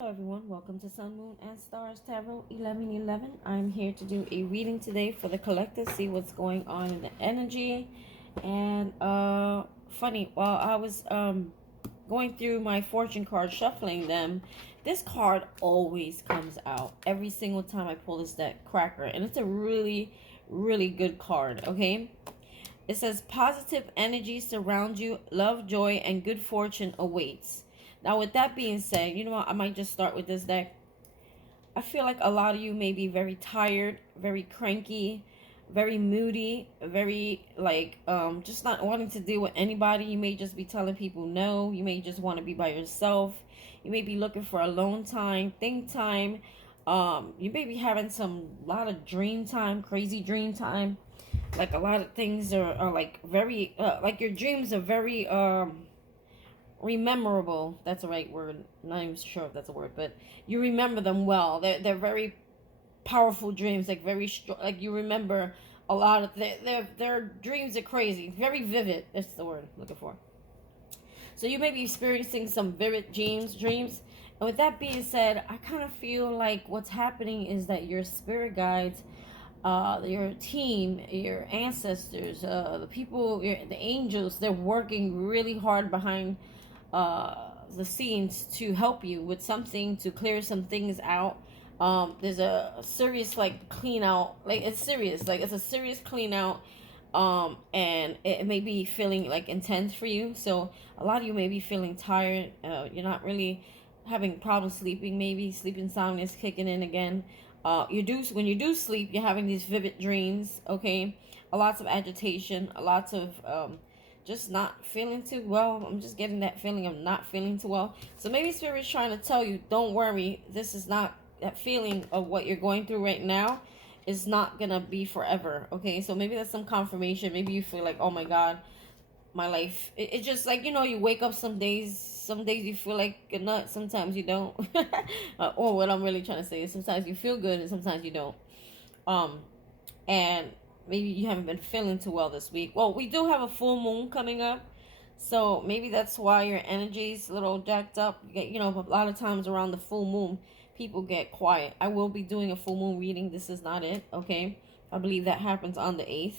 Hello everyone, welcome to Sun, Moon, and Stars Tarot 1111. I'm here to do a reading today for the collective, see what's going on in the energy. And funny, while I was going through my fortune card, shuffling them, this card always comes out every single time I pull this deck, Cracker, and it's a really, really good card, okay? It says positive energy surround you, love, joy, and good fortune awaits. Now, with that being said, you know what? I might just start with this deck. I feel like a lot of you may be very tired, very cranky, very moody, very like just not wanting to deal with anybody. You may just be telling people no. You may just want to be by yourself. You may be looking for alone time, think time. You may be having some lot of dream time, crazy dream time. Like a lot of things are like very like your dreams are very rememberable. That's the right word. I'm not even sure if that's a word, but you remember them well. They're very powerful dreams, like very strong. Like you remember a lot of their dreams are crazy, very vivid. That's the word I'm looking for. So you may be experiencing some vivid dreams. And with that being said, I kind of feel like what's happening is that your spirit guides, your team, your ancestors, the people, the angels, they're working really hard behind the scenes to help you with something, to clear some things out. There's a serious like clean out, like it's serious, like it's a serious clean out. And it may be feeling like intense for you. So a lot of you may be feeling tired. You're not really having problems sleeping. Maybe sleep insomnia is kicking in again. When you do sleep, you're having these vivid dreams. Okay, lots of agitation, lots of just not feeling too well. I'm just getting that feeling of not feeling too well. So maybe Spirit's trying to tell you, don't worry. This is not that feeling of what you're going through right now is not gonna be forever. Okay, so maybe that's some confirmation. Maybe you feel like, oh my God, my life. It's just like, you wake up some days you feel like a nut, sometimes you don't. Or what I'm really trying to say is sometimes you feel good and sometimes you don't. And maybe you haven't been feeling too well this week. Well, we do have a full moon coming up, so maybe that's why your energy's a little jacked up. A lot of times around the full moon, people get quiet. I will be doing a full moon reading. This is not it, okay? I believe that happens on the 8th.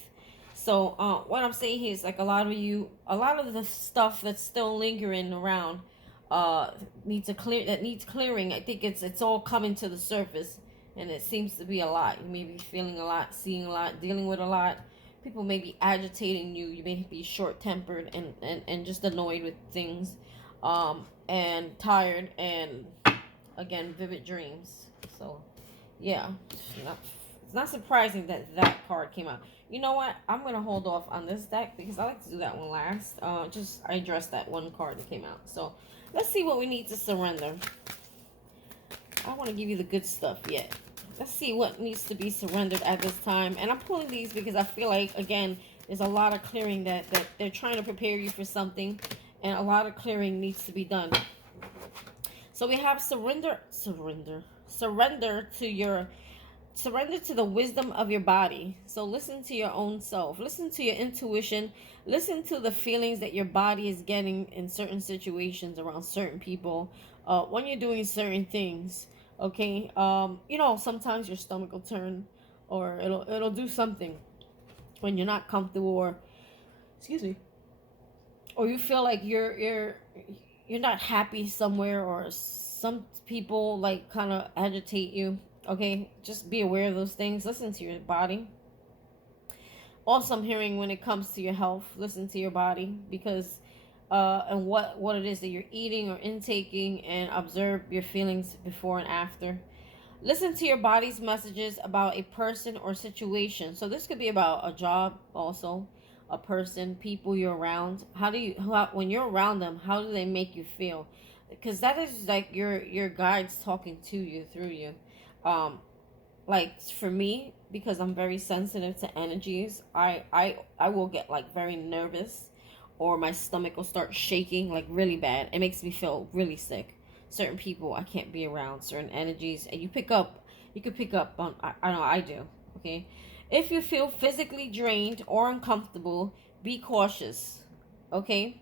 So what I'm saying here is like a lot of the stuff that's still lingering around needs clearing. I think it's all coming to the surface, and it seems to be a lot. You may be feeling a lot, seeing a lot, dealing with a lot. People may be agitating you. You may be short-tempered and just annoyed with things, and tired, and again, vivid dreams. So yeah, it's not surprising that that card came out. You know what? I'm gonna hold off on this deck because I like to do that one last. I addressed that one card that came out. So let's see what we need to surrender. I want to give you the good stuff yet. Let's see what needs to be surrendered at this time. And I'm pulling these because I feel like, again, there's a lot of clearing that they're trying to prepare you for something, and a lot of clearing needs to be done. So we have surrender to the wisdom of your body. So listen to your own self. Listen to your intuition. Listen to the feelings that your body is getting in certain situations around certain people. When you're doing certain things, okay? Sometimes your stomach will turn, or it'll do something when you're not comfortable, or excuse me, or you feel like you're not happy somewhere, or some people like kind of agitate you. Okay, just be aware of those things. Listen to your body. Also, I'm hearing when it comes to your health, listen to your body, because and what it is that you're eating or intaking, and observe your feelings before and after. Listen to your body's messages about a person or situation. So this could be about a job, also a person, people you're around. When you're around them, how do they make you feel? Because that is like your guides talking to you, through you. Like for me, because I'm very sensitive to energies, I will get like very nervous, or my stomach will start shaking like really bad. It makes me feel really sick. Certain people I can't be around, certain energies, and you could pick up on, I know I do. Okay, if you feel physically drained or uncomfortable, be cautious. Okay,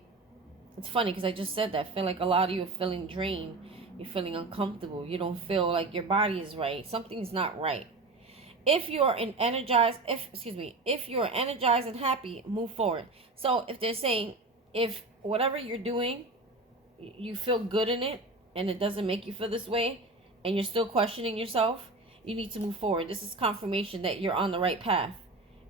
it's funny because I just said that. I feel like a lot of you are feeling drained, You're feeling uncomfortable. You don't feel like your body is right. Something's not right. If you're energized, if you're energized and happy, move forward. So if they're saying, if whatever you're doing, you feel good in it, and it doesn't make you feel this way, and you're still questioning yourself, you need to move forward. This is confirmation that you're on the right path.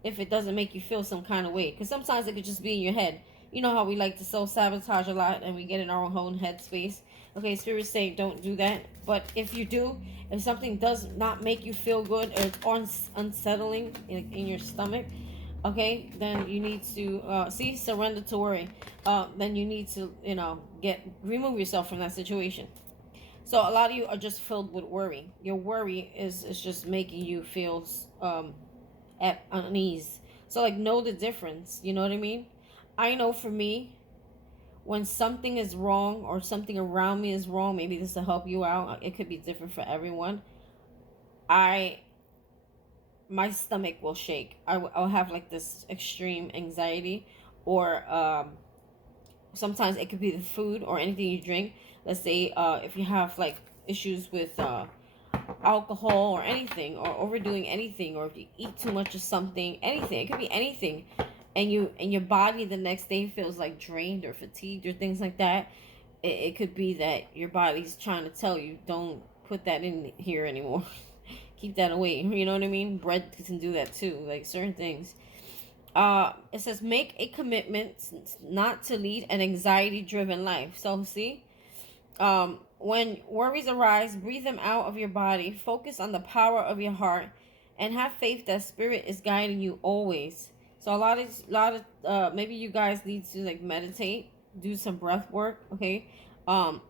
If it doesn't make you feel some kind of way, because sometimes it could just be in your head. You know how we like to self-sabotage a lot, and we get in our own head space. Okay, Spirit's saying don't do that. But if you do, if something does not make you feel good, or it's unsettling in your stomach, okay, then you need to surrender to worry. Then you need to remove yourself from that situation. So a lot of you are just filled with worry. Your worry is just making you feel at unease. So like, know the difference. You know what I mean? I know for me, when something is wrong or something around me is wrong, maybe this will help you out. It could be different for everyone. My stomach will shake. I'll have like this extreme anxiety, or sometimes it could be the food or anything you drink. Let's say if you have like issues with alcohol or anything, or overdoing anything, or if you eat too much of something, anything, it could be anything, and your body the next day feels like drained or fatigued or things like that. It could be that your body's trying to tell you, don't put that in here anymore. Keep that away. You know what I mean? Bread can do that too, like certain things. It says make a commitment not to lead an anxiety driven life. So see, when worries arise, breathe them out of your body, focus on the power of your heart, and have faith that Spirit is guiding you always. So a lot of maybe you guys need to like meditate, do some breath work, okay?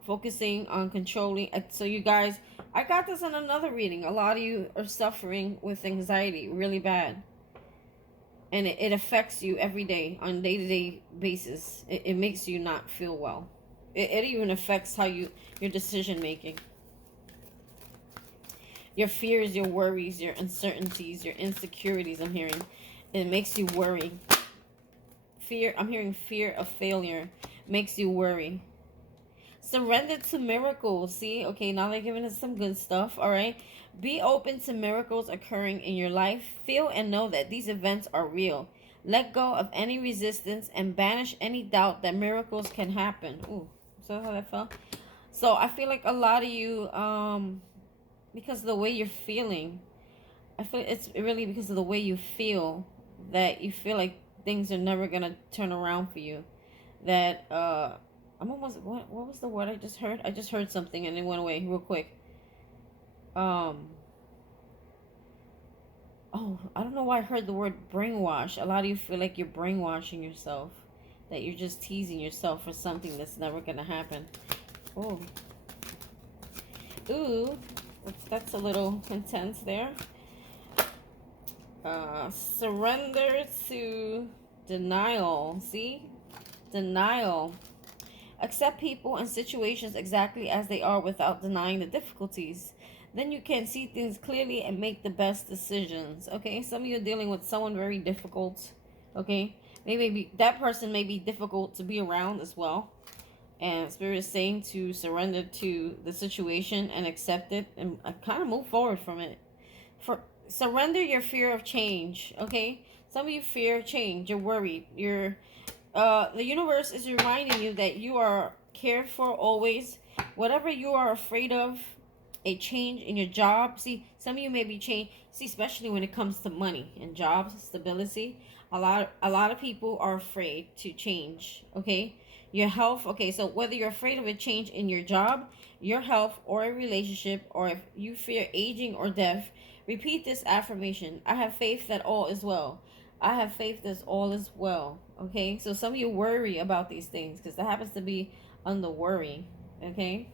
Focusing on controlling. So you guys, I got this in another reading. A lot of you are suffering with anxiety really bad, and it affects you every day on a day-to-day basis. It makes you not feel well. It even affects how your decision making, your fears, your worries, your uncertainties, your insecurities. I'm hearing it makes you worry. Fear, I'm hearing fear of failure makes you worry. Surrender to miracles. See, okay, now they're giving us some good stuff. All right, be open to miracles occurring in your life. Feel and know that these events are real. Let go of any resistance and banish any doubt that miracles can happen. Ooh, so how that felt. So I feel like a lot of you, because of the way you're feeling, I feel it's really because of the way you feel, that you feel like things are never gonna turn around for you. That I'm almost, what was the word I just heard? I just heard something and it went away real quick. Oh, I don't know why I heard the word brainwash. A lot of you feel like you're brainwashing yourself, that you're just teasing yourself for something that's never gonna happen. Oh, ooh, that's a little intense there. Surrender to denial. See, denial. Accept people and situations exactly as they are without denying the difficulties. Then you can see things clearly and make the best decisions. Okay, some of you are dealing with someone very difficult. Okay, maybe that person may be difficult to be around as well. And Spirit is saying to surrender to the situation and accept it and kind of move forward from it. Surrender your fear of change. Okay, some of you fear change. You're worried. The universe is reminding you that you are cared for always. Whatever you are afraid of, a change in your job. See, some of you may be changed. See, especially when it comes to money and jobs, stability. A lot of people are afraid to change. Okay, your health. Okay, so whether you're afraid of a change in your job, your health, or a relationship, or if you fear aging or death, repeat this affirmation. I have faith that all is well. I have faith that all is well. Okay, so some of you worry about these things because that happens to be under worry. Okay,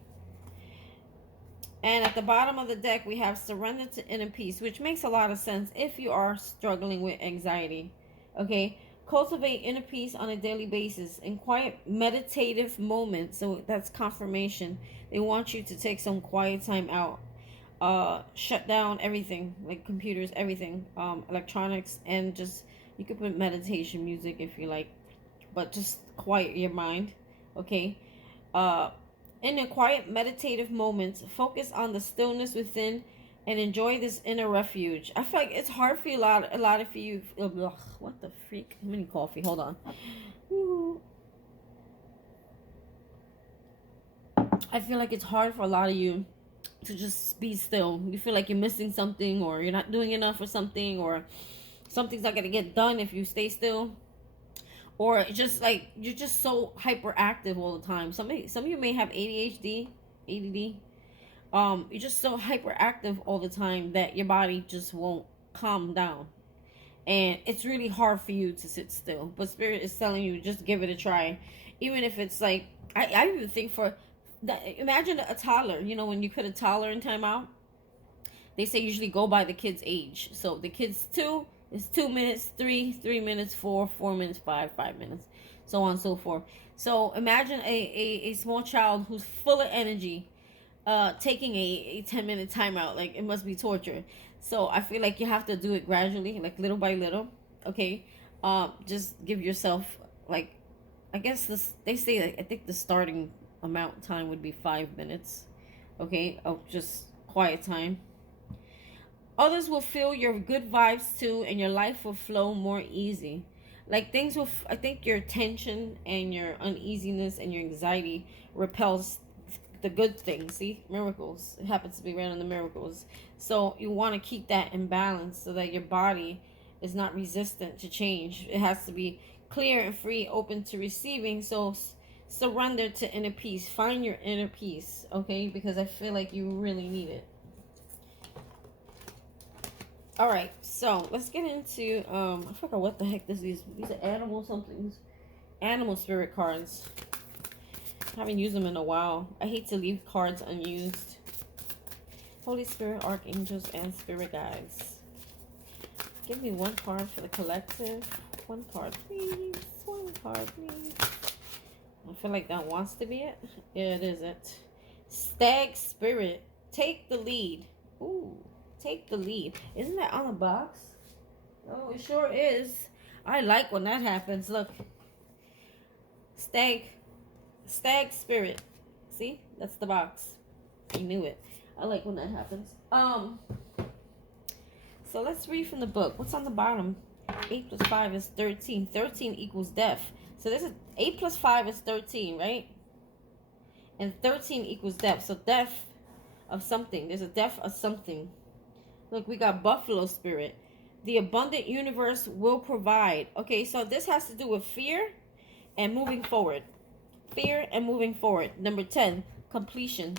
and at the bottom of the deck we have surrender to inner peace, which makes a lot of sense if you are struggling with anxiety. Okay, cultivate inner peace on a daily basis in quiet meditative moments. So that's confirmation. They want you to take some quiet time out. Shut down everything, like computers, everything, electronics, and just, you could put meditation music if you like, but just quiet your mind. Okay, In a quiet meditative moments, focus on the stillness within and enjoy this inner refuge. I feel like it's hard for you, a lot of you. Ugh, what the freak? Mini coffee. Hold on. Ooh. I feel like it's hard for a lot of you to just be still. You feel like you're missing something, or you're not doing enough or something, or something's not gonna get done if you stay still. Or just like you're just so hyperactive all the time. Some of you may have ADHD, ADD. You're just so hyperactive all the time that your body just won't calm down, and it's really hard for you to sit still. But Spirit is telling you just give it a try, even if it's like I even think for that. Imagine a toddler. You know, when you put a toddler in timeout, they say usually go by the kid's age. So the kid's 2 is 2 minutes, 3 minutes, 4 minutes, 5 minutes, so on and so forth. So imagine a small child who's full of energy, taking a 10-minute timeout. Like, it must be torture. So I feel like you have to do it gradually, like little by little. Okay, just give yourself, like, I guess this, they say, like, I think the starting amount time would be 5 minutes. Okay, of just quiet time. Others will feel your good vibes too, and your life will flow more easy. Like, things will, I think your tension and your uneasiness and your anxiety repels the good things. See, miracles. It happens to be right on the miracles. So you want to keep that in balance so that your body is not resistant to change. It has to be clear and free, open to receiving. So surrender to inner peace. Find your inner peace, okay? Because I feel like you really need it. All right, so let's get into I forgot what the heck this is. These are animal somethings, animal spirit cards. I haven't used them in a while. I hate to leave cards unused. Holy Spirit, archangels, and spirit guides, give me one card for the collective. One card, please. One card, please. I feel like that wants to be it. Yeah, it isn't. Stag spirit, take the lead. Ooh. Take the lead. Isn't that on the box? Oh, it sure is. I like when that happens. Look. Stag spirit. See? That's the box. You knew it. I like when that happens. So let's read from the book. What's on the bottom? 8 plus 5 is 13. 13 equals death. So this is 8 plus 5 is 13, right? And 13 equals death. So death of something. There's a death of something. Look, we got buffalo spirit. The abundant universe will provide. Okay, so this has to do with fear and moving forward. Fear and moving forward. Number 10, completion.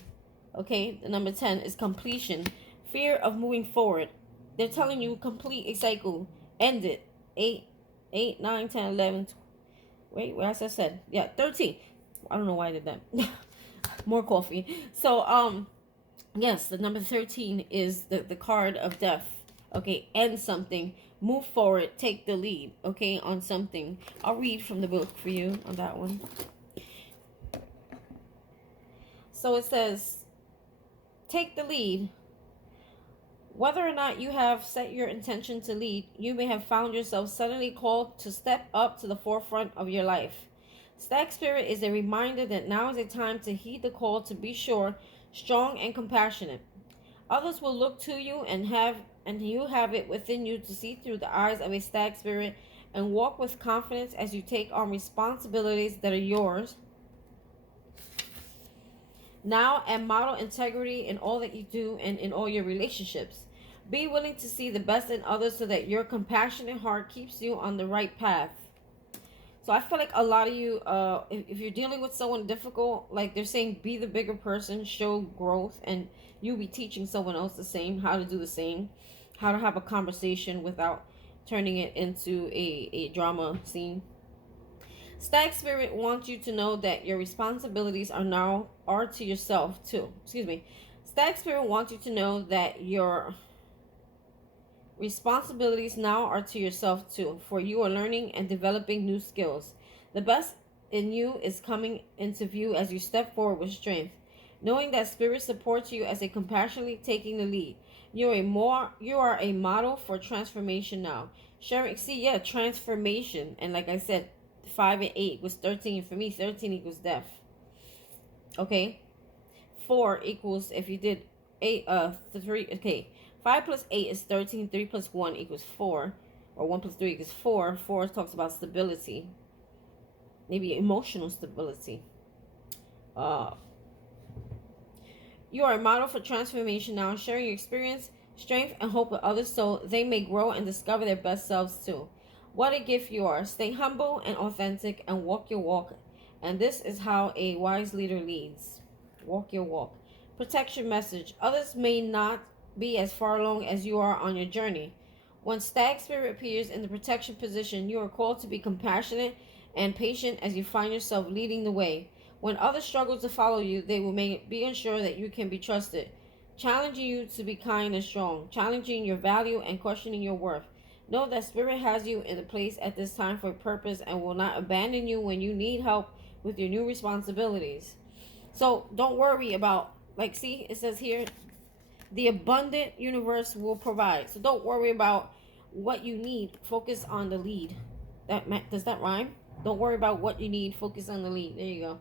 Okay, the number 10 is completion. Fear of moving forward. They're telling you complete a cycle. End it. 8, 9, 10, 11. Wait, as I said. Yeah, 13. I don't know why I did that. More coffee. So, yes, the number 13 is the card of death. Okay, end something. Move forward. Take the lead. Okay, on something. I'll read from the book for you on that one. So it says, take the lead. Whether or not you have set your intention to lead, you may have found yourself suddenly called to step up to the forefront of your life. Stag spirit is a reminder that now is a time to heed the call to be sure, strong, and compassionate. Others will look to you and you have it within you to see through the eyes of a stag spirit and walk with confidence as you take on responsibilities that are yours now, and model integrity in all that you do and in all your relationships. Be willing to see the best in others so that your compassionate heart keeps you on the right path. So I feel like a lot of you, if you're dealing with someone difficult, like they're saying, be the bigger person, show growth, and you'll be teaching someone else the same, how to do the same, how to have a conversation without turning it into a drama scene. Stag spirit wants you to know that your responsibilities are to yourself too. Stag spirit wants you to know that your responsibilities now are to yourself too, for you are learning and developing new skills. The best in you is coming into view as you step forward with strength, knowing that spirit supports you as a compassionately taking the lead. You are a model for transformation now. Transformation. And like I said, 5 and 8 was 13. For me, 13 equals death. Okay, 4 equals, if you did 8, 3, okay, 5 plus 8 is 13, 3 plus 1 equals 4, or 1 plus 3 equals 4. 4 talks about stability, maybe emotional stability. You are a model for transformation now, sharing your experience, strength, and hope with others so they may grow and discover their best selves too. What a gift you are. Stay humble and authentic and walk your walk. And this is how a wise leader leads. Walk your walk. Protection message. Others may not be as far along as you are on your journey. When stag spirit appears in the protection position, you are called to be compassionate and patient as you find yourself leading the way. When others struggle to follow you, they will be unsure that you can be trusted, challenging you to be kind and strong, challenging your value and questioning your worth. Know that Spirit has you in a place at this time for a purpose and will not abandon you when you need help with your new responsibilities. So don't worry about, like, see, it says here, the abundant universe will provide. So don't worry about what you need. Focus on the lead. Does that rhyme? Don't worry about what you need. Focus on the lead. There you go.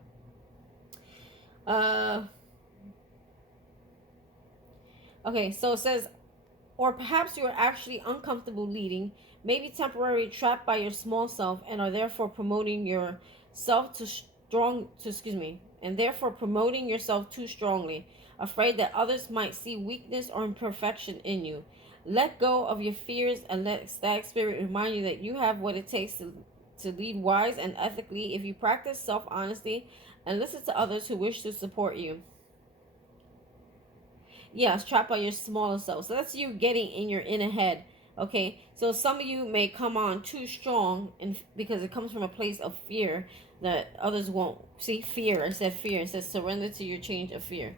Okay, so it says, or perhaps you are actually uncomfortable leading, maybe temporarily trapped by your small self and are therefore promoting yourself promoting yourself too strongly, afraid that others might see weakness or imperfection in you. Let go of your fears and let Stag Spirit remind you that you have what it takes to lead wise and ethically if you practice self-honesty and listen to others who wish to support you. Yes, trapped by your smaller self. So that's you getting in your inner head. Okay, so some of you may come on too strong, and because it comes from a place of fear that others won't see. Fear. I said fear. It says surrender to your change of fear.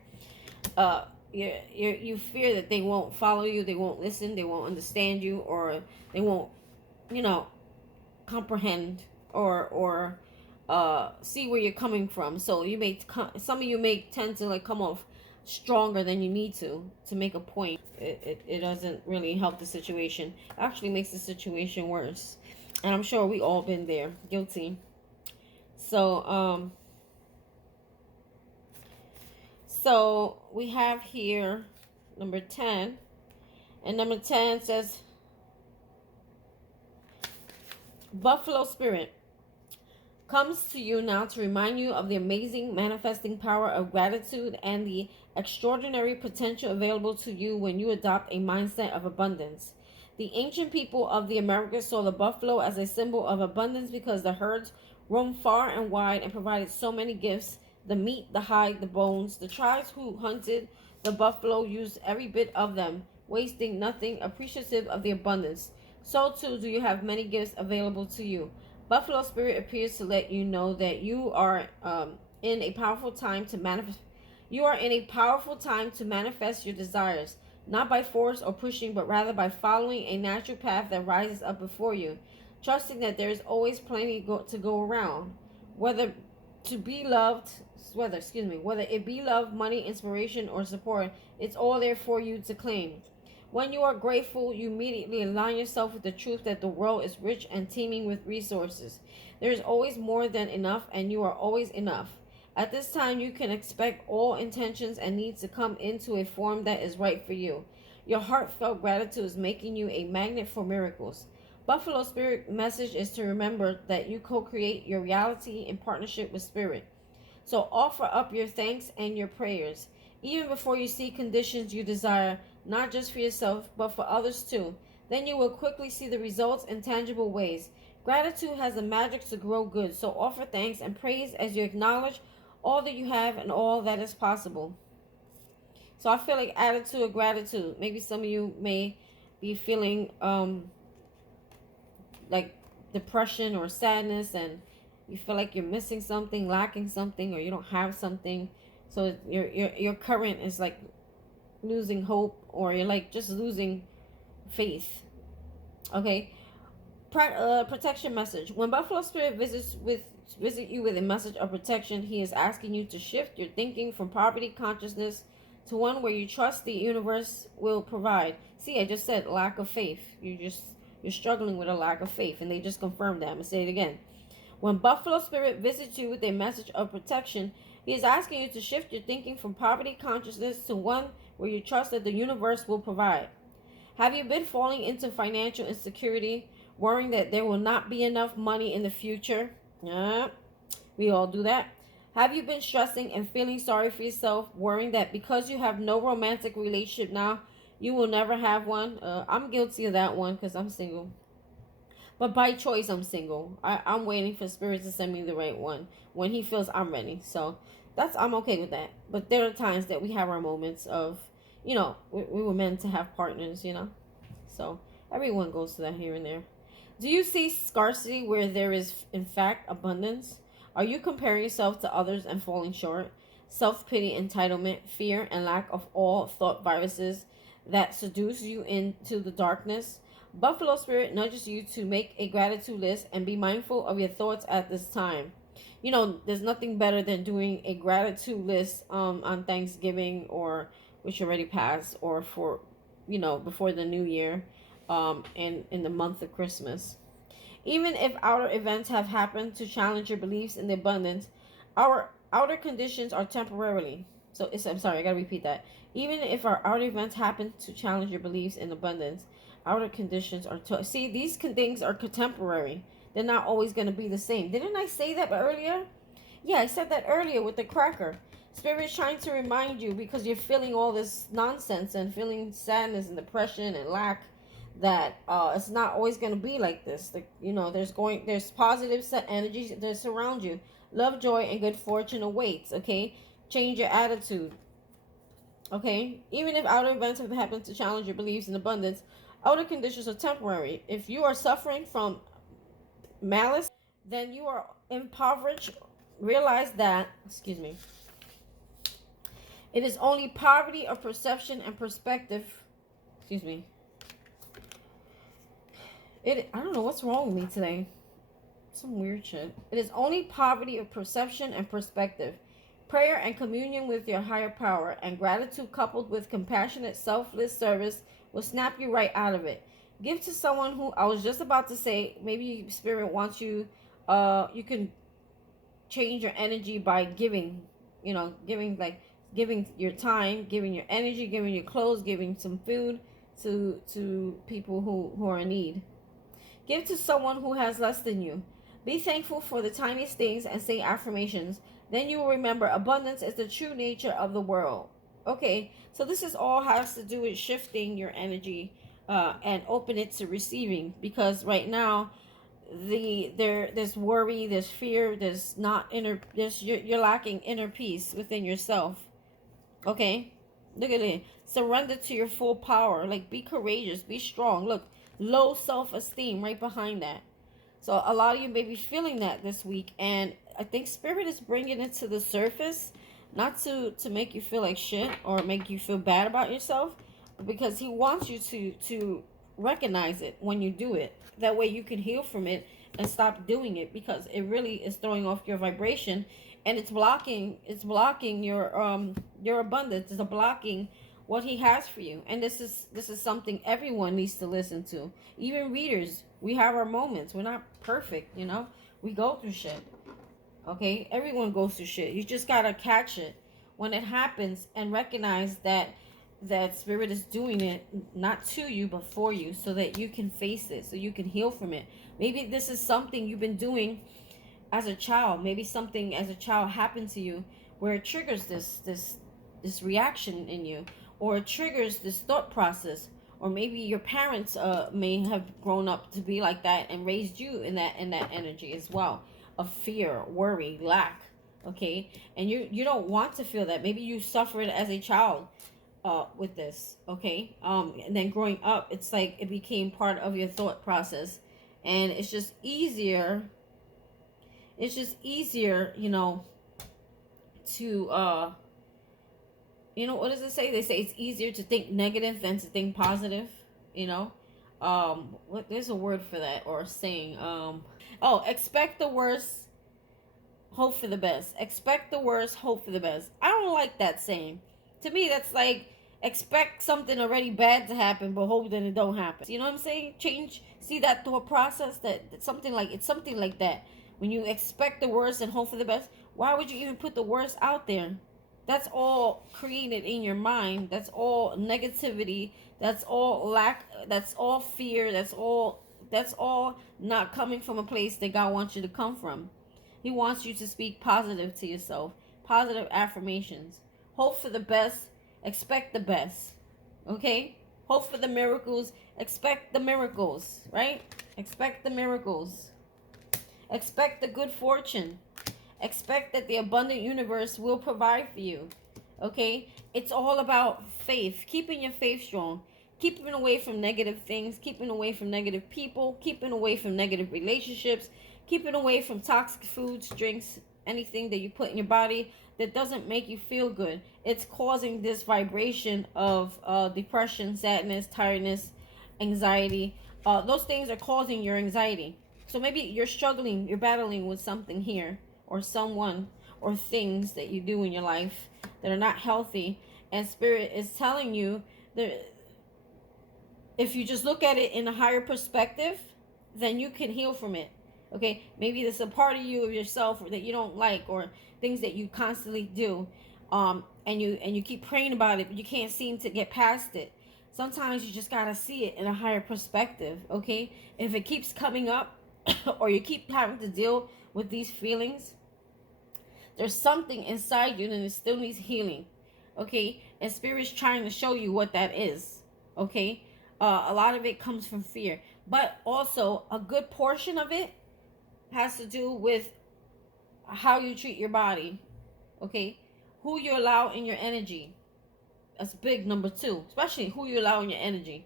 You fear that they won't follow you, they won't listen, they won't understand you, or they won't, comprehend or see where you're coming from. So some of you may tend to come off stronger than you need to make a point. It doesn't really help the situation. It actually makes the situation worse. And I'm sure we all been there, guilty. So we have here number 10, and number 10 says Buffalo Spirit comes to you now to remind you of the amazing manifesting power of gratitude and the extraordinary potential available to you when you adopt a mindset of abundance. The ancient people of the Americas saw the buffalo as a symbol of abundance because the herds roamed far and wide and provided so many gifts: the meat, the hide, the bones. The tribes who hunted the buffalo used every bit of them, wasting nothing, appreciative of the abundance. So too do you have many gifts available to you. Buffalo Spirit appears to let you know that you are in a powerful time to manifest. You are in a powerful time to manifest your desires, not by force or pushing, but rather by following a natural path that rises up before you, trusting that there is always plenty to go around. Whether it be love, money, inspiration, or support, it's all there for you to claim. When you are grateful, you immediately align yourself with the truth that the world is rich and teeming with resources. There is always more than enough, and you are always enough. At this time, you can expect all intentions and needs to come into a form that is right for you. Your heartfelt gratitude is making you a magnet for miracles. Buffalo Spirit message is to remember that you co-create your reality in partnership with Spirit. So offer up your thanks and your prayers. Even before you see conditions you desire, not just for yourself, but for others too. Then you will quickly see the results in tangible ways. Gratitude has the magic to grow good, so offer thanks and praise as you acknowledge all that you have and all that is possible. So I feel like attitude of gratitude. Maybe some of you may be feeling like depression or sadness, and you feel like you're missing something, lacking something, or you don't have something. So your current is like losing hope, or you're like just losing faith. Okay. Protection message. When Buffalo Spirit visit you with a message of protection, he is asking you to shift your thinking from poverty consciousness to one where you trust the universe will provide. See, I just said lack of faith. You're struggling with a lack of faith, and they just confirmed that. I'm gonna say it again. When Buffalo Spirit visits you with a message of protection, He is asking you to shift your thinking from poverty consciousness to one where you trust that the universe will provide. Have you been falling into financial insecurity, worrying that there will not be enough money in the future? Yeah, we all do that. Have you been stressing and feeling sorry for yourself, worrying that because you have no romantic relationship now, you will never have one? I'm guilty of that one because I'm single. But by choice, I'm single. I'm waiting for Spirit to send me the right one when he feels I'm ready. So I'm okay with that. But there are times that we have our moments of, we were meant to have partners. So everyone goes to that here and there. Do you see scarcity where there is, in fact, abundance? Are you comparing yourself to others and falling short? Self-pity, entitlement, fear, and lack of all thought viruses that seduce you into the darkness? Buffalo Spirit nudges you to make a gratitude list and be mindful of your thoughts at this time. There's nothing better than doing a gratitude list on Thanksgiving, or which already passed, or for, before the new year, and in the month of Christmas. Even if outer events have happened to challenge your beliefs in the abundance, our outer conditions are temporarily. I'm sorry, I gotta repeat that. Even if our outer events happen to challenge your beliefs in abundance, outer conditions are see, these things are temporary. They're not always going to be the same. Didn't I say that earlier? Yeah, I said that earlier with the cracker. Spirit's trying to remind you, because you're feeling all this nonsense and feeling sadness and depression and lack, that it's not always going to be like this. There's positive energies that surround you. Love, joy, and good fortune awaits. Okay, change your attitude. Okay, even if outer events have happened to challenge your beliefs in abundance, outer conditions are temporary. If you are suffering from malice, then you are impoverished. Realize that, it is only poverty of perception and perspective. I don't know what's wrong with me today. Some weird shit. It is only poverty of perception and perspective. Prayer and communion with your higher power and gratitude coupled with compassionate, selfless service will snap you right out of it. Give to someone who, I was just about to say, maybe Spirit wants you, you can change your energy by giving, giving your time, giving your energy, giving your clothes, giving some food to people who are in need. Give to someone who has less than you. Be thankful for the tiniest things and say affirmations. Then you will remember abundance is the true nature of the world. Okay, so this is all has to do with shifting your energy and open it to receiving. Because right now, there's worry, there's fear, you're lacking inner peace within yourself. Okay, look at it. Surrender to your full power. Like, be courageous, be strong. Look, low self-esteem right behind that. So a lot of you may be feeling that this week, and I think Spirit is bringing it to the surface, not to make you feel like shit or make you feel bad about yourself, but because he wants you to recognize it when you do it. That way you can heal from it and stop doing it, because it really is throwing off your vibration, and it's blocking your abundance. It's blocking what he has for you. And this is something everyone needs to listen to. Even readers, we have our moments. We're not perfect, we go through shit. Okay, everyone goes through shit. You just gotta catch it when it happens and recognize that Spirit is doing it not to you but for you, so that you can face it, so you can heal from it. Maybe this is something you've been doing as a child. Maybe something as a child happened to you where it triggers this reaction in you, or it triggers this thought process. Or maybe your parents may have grown up to be like that and raised you in that energy as well, of fear, worry, lack. Okay, and you don't want to feel that. Maybe you suffered as a child with this. Okay, and then growing up, it's like it became part of your thought process, and it's just easier. It's just easier, to what does it say? They say it's easier to think negative than to think positive. There's a word for that, or a saying. Expect the worst, hope for the best. Expect the worst, hope for the best. I don't like that saying. To me, that's like expect something already bad to happen, but hope that it don't happen. You know what I'm saying? See that thought process. That something like that. When you expect the worst and hope for the best, Why would you even put the worst out there? That's all created in your mind. That's all negativity. That's all lack. That's all fear. That's all not coming from a place that God wants you to come from. He wants you to speak positive to yourself. Positive affirmations. Hope for the best. Expect the best. Okay? Hope for the miracles. Expect the miracles, right? Expect the miracles. Expect the good fortune. Expect that the abundant universe will provide for you. Okay? It's all about faith. Keeping your faith strong. Keeping away from negative things. Keeping away from negative people. Keeping away from negative relationships. Keeping away from toxic foods, drinks, anything that you put in your body that doesn't make you feel good. It's causing this vibration of depression, sadness, tiredness, anxiety. Those things are causing your anxiety. So maybe you're struggling, you're battling with something here, or someone, or things that you do in your life that are not healthy. And Spirit is telling you that if you just look at it in a higher perspective, then you can heal from it. Okay, maybe there's a part of you, of yourself, that you don't like, or things that you constantly do, and you keep praying about it, but you can't seem to get past it. Sometimes you just gotta see it in a higher perspective. Okay, if it keeps coming up, or you keep having to deal with these feelings, there's something inside you that it still needs healing. Okay, and Spirit's trying to show you what that is. Okay, a lot of it comes from fear, but also a good portion of it has to do with how you treat your body. Okay, who you allow in your energy. That's big. Number two, especially who you allow in your energy.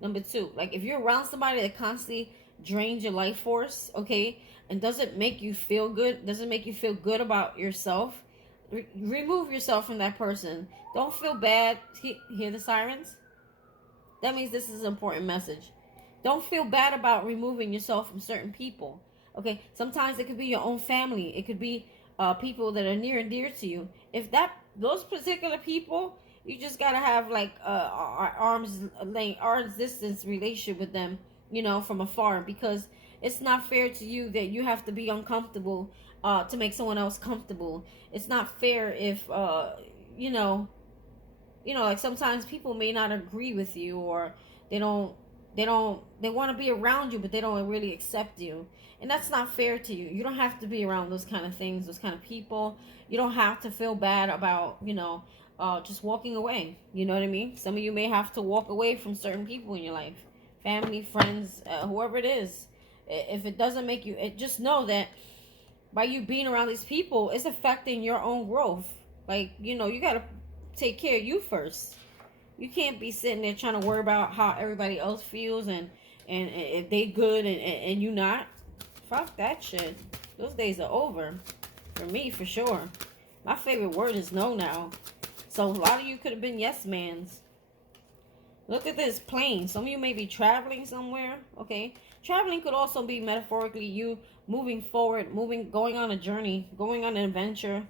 Number two, like if you're around somebody that constantly drains your life force, okay, and doesn't make you feel good, doesn't make you feel good about yourself, remove yourself from that person. Don't feel bad. Hear the sirens? That means this is an important message. Don't feel bad about removing yourself from certain people. Okay, sometimes it could be your own family. It could be people that are near and dear to you. If those particular people, you just gotta have like arms distance relationship with them, from afar, because it's not fair to you that you have to be uncomfortable to make someone else comfortable. It's not fair if like sometimes people may not agree with you, or they want to be around you, but they don't really accept you. And that's not fair to you. You don't have to be around those kind of things, those kind of people. You don't have to feel bad about, just walking away. You know what I mean? Some of you may have to walk away from certain people in your life. Family, friends, whoever it is. If it doesn't make you, just know that by you being around these people, it's affecting your own growth. Like, you got to take care of you first. You can't be sitting there trying to worry about how everybody else feels and if they good and you not. Fuck that shit. Those days are over. For me, for sure. My favorite word is no now. So a lot of you could have been yes mans. Look at this plane. Some of you may be traveling somewhere. Okay. Traveling could also be metaphorically you moving forward, going on a journey, going on an adventure,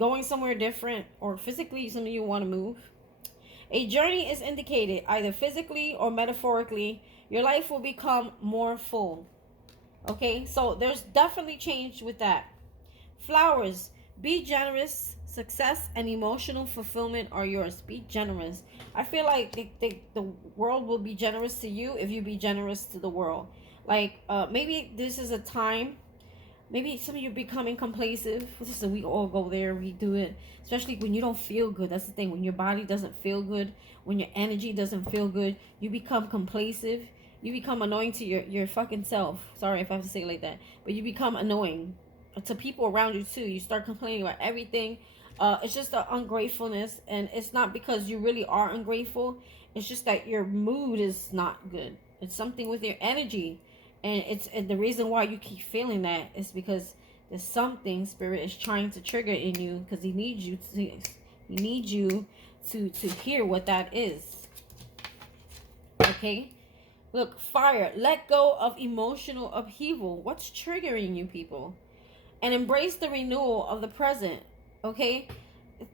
going somewhere different, or physically some of you want to move. A journey is indicated either physically or metaphorically. Your life will become more full. Okay, so there's definitely change with that. Flowers, be generous. Success and emotional fulfillment are yours. Be generous. I feel like the world will be generous to you if you be generous to the world. Like, maybe this is a time. Maybe some of you are becoming complacent. Listen, we all go there. We do it. Especially when you don't feel good. That's the thing. When your body doesn't feel good. When your energy doesn't feel good. You become complacent. You become annoying to your fucking self. Sorry if I have to say it like that. But you become annoying to people around you too. You start complaining about everything. It's just the ungratefulness. And it's not because you really are ungrateful. It's just that your mood is not good. It's something with your energy. And the reason why you keep feeling that is because there's something Spirit is trying to trigger in you, because he needs you to hear what that is. Okay? Look, fire. Let go of emotional upheaval. What's triggering you, people? And embrace the renewal of the present. Okay?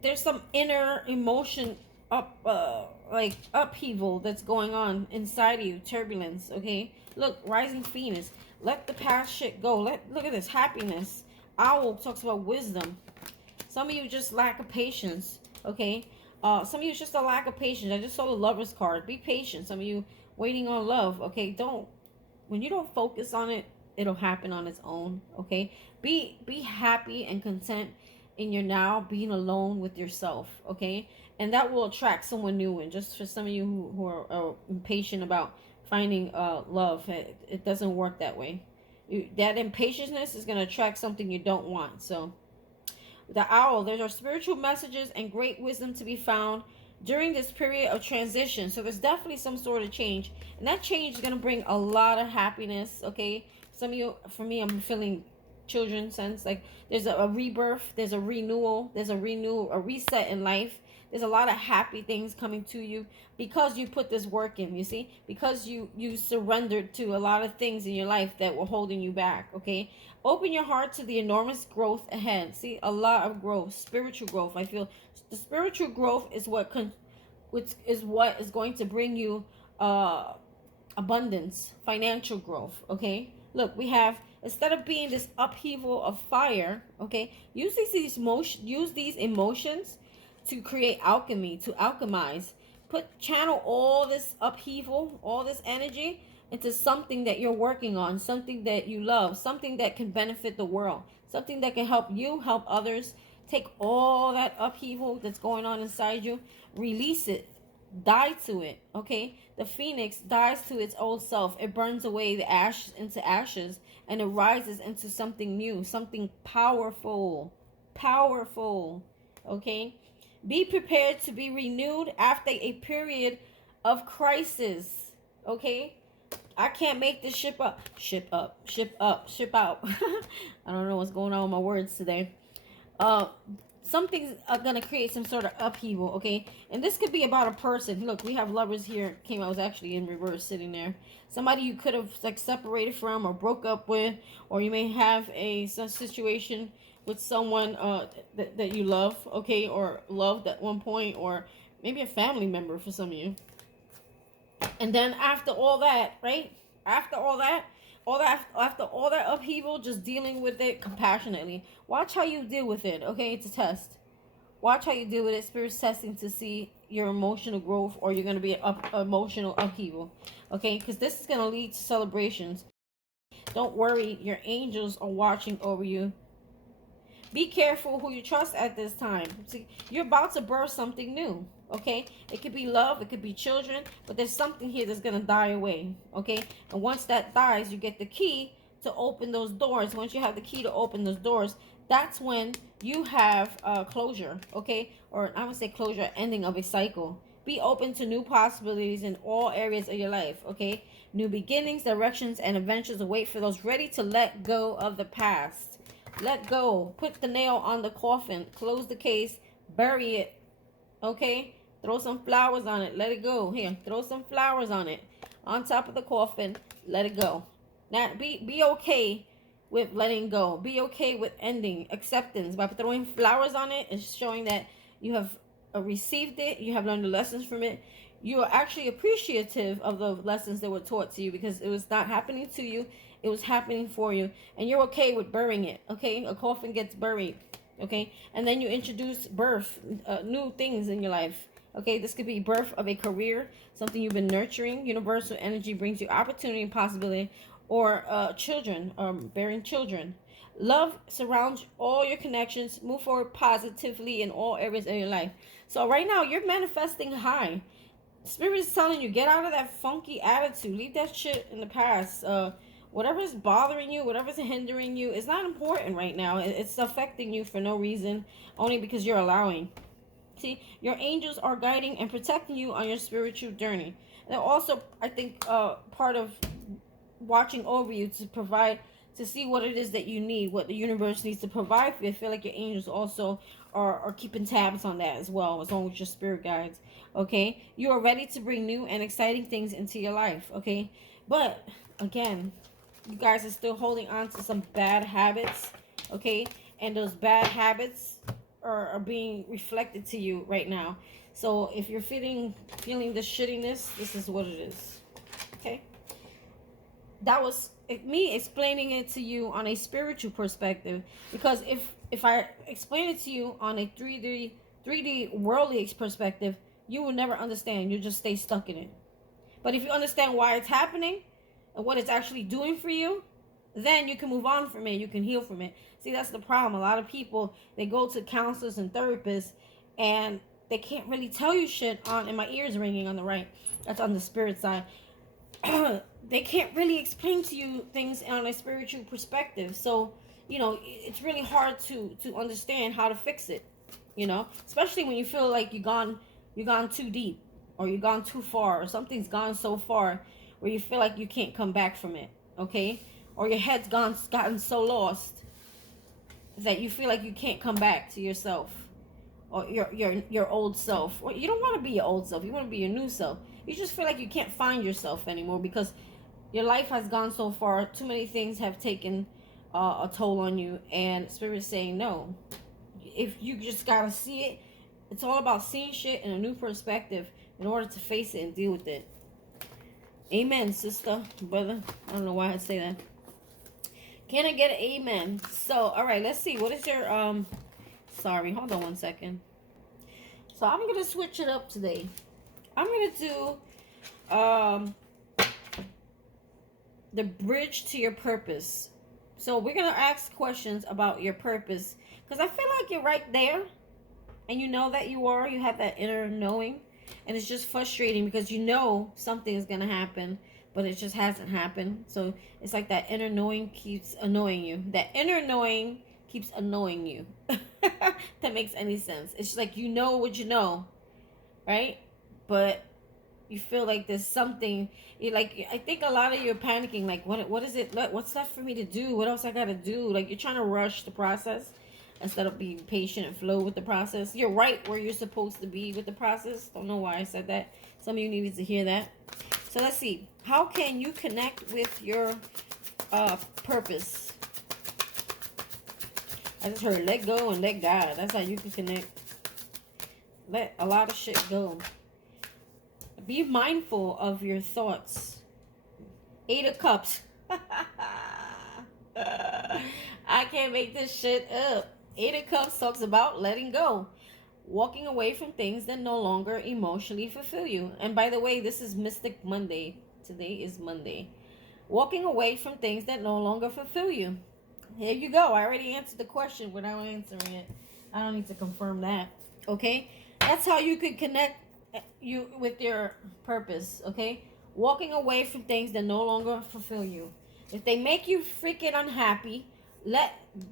There's some inner emotion upheaval that's going on inside of you. Turbulence. Okay? Look, rising Phoenix. Let the past shit go. Look at this. Happiness. Owl talks about wisdom. Some of you just lack of patience, okay? Some of you it's just a lack of patience. I just saw the Lover's card. Be patient. Some of you waiting on love, okay? When you don't focus on it, it'll happen on its own, okay? Be happy and content in your now, being alone with yourself, okay? And that will attract someone new. And just for some of you who are impatient about finding love, it doesn't work that way. That impatientness is going to attract something you don't want. So the owl, there are spiritual messages and great wisdom to be found during this period of transition. So there's definitely some sort of change, and that change is going to bring a lot of happiness, okay? Some of you, for me, I'm feeling children sense, like there's a rebirth, there's a renewal, there's a reset in life. There's a lot of happy things coming to you because you put this work in, you see, because you surrendered to a lot of things in your life that were holding you back, okay? Open your heart to the enormous growth ahead. See, a lot of growth, spiritual growth. I feel the spiritual growth is what is going to bring you abundance, financial growth, okay? Look, we have, instead of being this upheaval of fire, okay, use these emotions to create alchemy, to alchemize. Channel all this upheaval, all this energy into something that you're working on, something that you love, something that can benefit the world, something that can help you, help others. Take all that upheaval that's going on inside you, release it, die to it, okay? The phoenix dies to its old self. It burns away the ashes into ashes, and it rises into something new, something powerful, okay? Be prepared to be renewed after a period of crisis, okay? I can't make this ship out. I don't know what's going on with my words today. Something's gonna create some sort of upheaval, okay? And this could be about a person. Look, we have Lovers here. I was actually in reverse sitting there. Somebody you could have like separated from or broke up with, or you may have a situation with someone that you love, okay, or loved at one point, or maybe a family member for some of you. And then after all that, right? After all that upheaval, just dealing with it compassionately. Watch how you deal with it, okay? It's a test. Watch how you deal with it. Spirit's testing to see your emotional growth, or you're going to be emotional upheaval, okay? Because this is going to lead to celebrations. Don't worry, your angels are watching over you. Be careful who you trust at this time. See, you're about to birth something new, okay? It could be love, it could be children, but there's something here that's going to die away, okay? And once that dies, you get the key to open those doors. Once you have the key to open those doors, that's when you have closure, okay? Or I would say closure, ending of a cycle. Be open to new possibilities in all areas of your life, okay? New beginnings, directions, and adventures await for those ready to let go of the past. Let go. Put the nail on the coffin. Close the case. Bury it. Okay? Throw some flowers on it. Let it go. Here, throw some flowers on it. On top of the coffin. Let it go. Now, be okay with letting go. Be okay with ending. Acceptance. By throwing flowers on it, it's showing that you have received it. You have learned the lessons from it. You are actually appreciative of the lessons that were taught to you, because it was not happening to you. It was happening for you, and you're okay with burying it, okay? A coffin gets buried, okay? And then you introduce birth, new things in your life, okay? This could be birth of a career, something you've been nurturing. Universal energy brings you opportunity and possibility, or children, bearing children. Love surrounds all your connections. Move forward positively in all areas of your life. So right now, you're manifesting high. Spirit is telling you, get out of that funky attitude. Leave that shit in the past. Whatever's bothering you, whatever's hindering you, it's not important right now. It's affecting you for no reason, only because you're allowing. See, your angels are guiding and protecting you on your spiritual journey. And also, I think, part of watching over you to see what it is that you need, what the universe needs to provide for you. I feel like your angels also are keeping tabs on that as well, as long as your spirit guides, okay? You are ready to bring new and exciting things into your life, okay? But, again, you guys are still holding on to some bad habits, okay? And those bad habits are being reflected to you right now. So if you're feeling the shittiness, this is what it is, okay? That was me explaining it to you on a spiritual perspective, because if if I explain it to you on a 3D worldly perspective, you will never understand. You'll just stay stuck in it. But if you understand why it's happening and what it's actually doing for you, then you can move on from it. You can heal from it. See, that's the problem. A lot of people, they go to counselors and therapists, and they can't really tell you shit on, and my ears ringing on the right. That's on the spirit side. They can't really explain to you things on a spiritual perspective. So, you know, it's really hard to understand how to fix it. You know, especially when you feel like you've gone too deep, or you've gone too far, or something's gone so far where you feel like you can't come back from it. Okay, or your head's gotten so lost that you feel like you can't come back to yourself, or your old self. Or you don't want to be your old self. You want to be your new self. You just feel like you can't find yourself anymore because your life has gone so far. Too many things have taken a toll on you, and Spirit's saying no. If you just gotta see it, it's all about seeing shit in a new perspective in order to face it and deal with it. Amen, sister, brother. I don't know why I say that. Can I get an amen? So, all right, let's see. What is your sorry, hold on one second. So I'm gonna switch it up today. I'm gonna do the bridge to your purpose. So we're gonna ask questions about your purpose, because I feel like you're right there, and you know that you are. You have that inner knowing, and it's just frustrating because you know something is gonna happen, but it just hasn't happened. So it's like that inner knowing keeps annoying you. That inner knowing keeps annoying you. That makes any sense. It's just like you know what you know, right? But you feel like there's something. Like, I think a lot of you are panicking. Like, what is it? What's left for me to do? What else I gotta do? Like, you're trying to rush the process instead of being patient and flow with the process. You're right where you're supposed to be with the process. Don't know why I said that. Some of you needed to hear that. So let's see. How can you connect with your purpose? I just heard let go and let God. That's how you can connect. Let a lot of shit go. Be mindful of your thoughts. 8 of Cups. I can't make this shit up. 8 of Cups talks about letting go. Walking away from things that no longer emotionally fulfill you. And by the way, this is Mystic Monday. Today is Monday. Walking away from things that no longer fulfill you. Here you go. I already answered the question without answering it. I don't need to confirm that. Okay? That's how you could connect you with your purpose. Okay? Walking away from things that no longer fulfill you. If they make you freaking unhappy,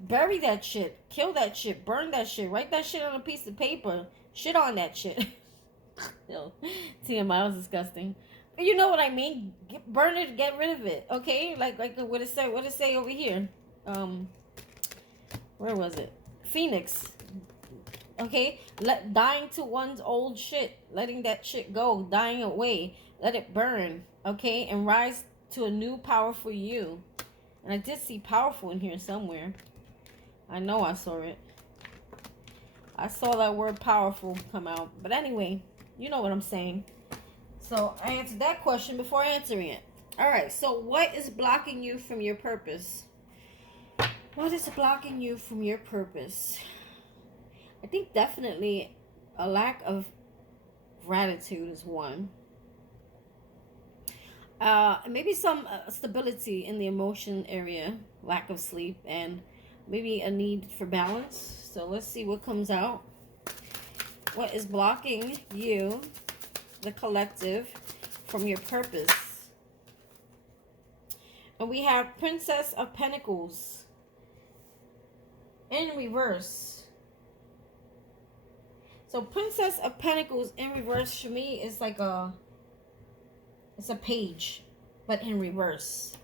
bury that shit. Kill that shit. Burn that shit. Write that shit on a piece of paper. Shit on that shit. Yo, TMI was disgusting. But you know what I mean. Burn it. Get rid of it. Okay? Like what it say? What it say over here? Where was it? Phoenix. Okay? Dying to one's old shit. Letting that shit go. Dying away. Let it burn. Okay? And rise to a new powerful you. And I did see powerful in here somewhere. I know I saw it. I saw that word powerful come out. But anyway, you know what I'm saying. So I answered that question before answering it. Alright, so what is blocking you from your purpose? What is blocking you from your purpose? I think definitely a lack of gratitude is one. Maybe some stability in the emotion area, lack of sleep, and maybe a need for balance. So let's see what comes out. What is blocking you, the collective, from your purpose? And we have Princess of Pentacles in reverse. So Princess of Pentacles in reverse for me is like it's a page, but in reverse.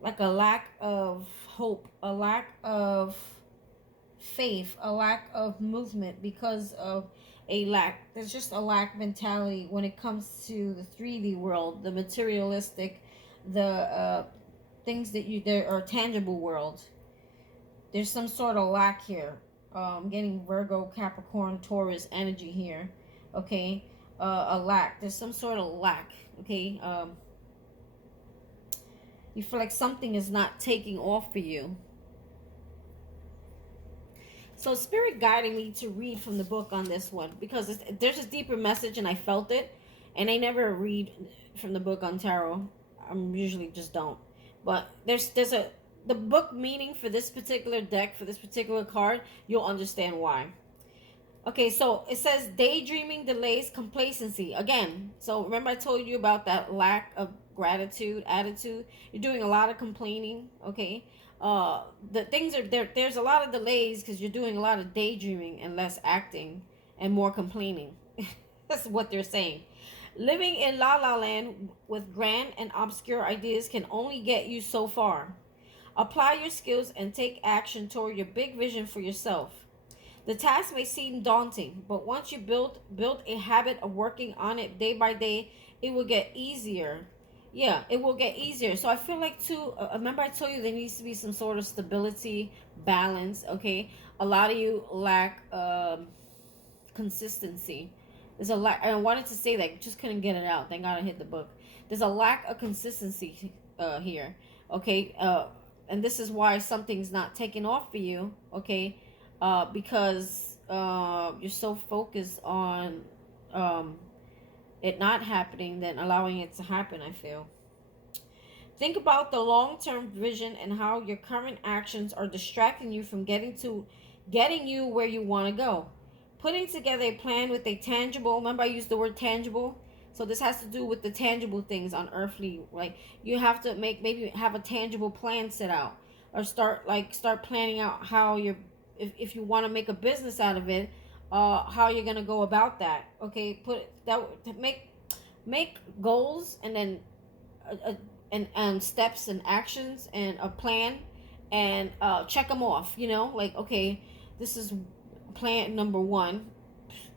Like a lack of hope, a lack of faith, a lack of movement because of a lack. There's just a lack mentality when it comes to the 3D world, the materialistic, the things that there are tangible world. There's some sort of lack here. I'm getting Virgo, Capricorn, Taurus energy here. Okay, a lack. There's some sort of lack. Okay, you feel like something is not taking off for you. So Spirit guided me to read from the book on this one because there's a deeper message and I felt it. And I never read from the book on tarot. I'm usually just don't. But the book meaning for this particular deck, for this particular card, you'll understand why. Okay, so it says daydreaming delays complacency. Again, so remember I told you about that lack of gratitude attitude. You're doing a lot of complaining, okay? The things are there's a lot of delays because you're doing a lot of daydreaming and less acting and more complaining. That's what they're saying. Living in la la land with grand and obscure ideas can only get you so far. Apply your skills and take action toward your big vision for yourself. The task may seem daunting, but once you build a habit of working on it day by day, it will get easier. Yeah, it will get easier. So I feel like too, remember I told you there needs to be some sort of stability, balance, okay? A lot of you lack consistency. There's a lack, I wanted to say that, just couldn't get it out. Thank God I hit the book. There's a lack of consistency here, okay? And this is why something's not taking off for you, okay? Because you're so focused on it not happening than allowing it to happen, I feel. Think about the long-term vision and how your current actions are distracting you from getting you where you want to go. Putting together a plan with a tangible, remember I used the word tangible? So this has to do with the tangible things on earthly, like you have to maybe have a tangible plan set out, or start planning out how you're, if you want to make a business out of it, how you're gonna go about that. Okay, make goals and then and steps and actions and a plan and check them off. You know, like okay, this is plan number 1,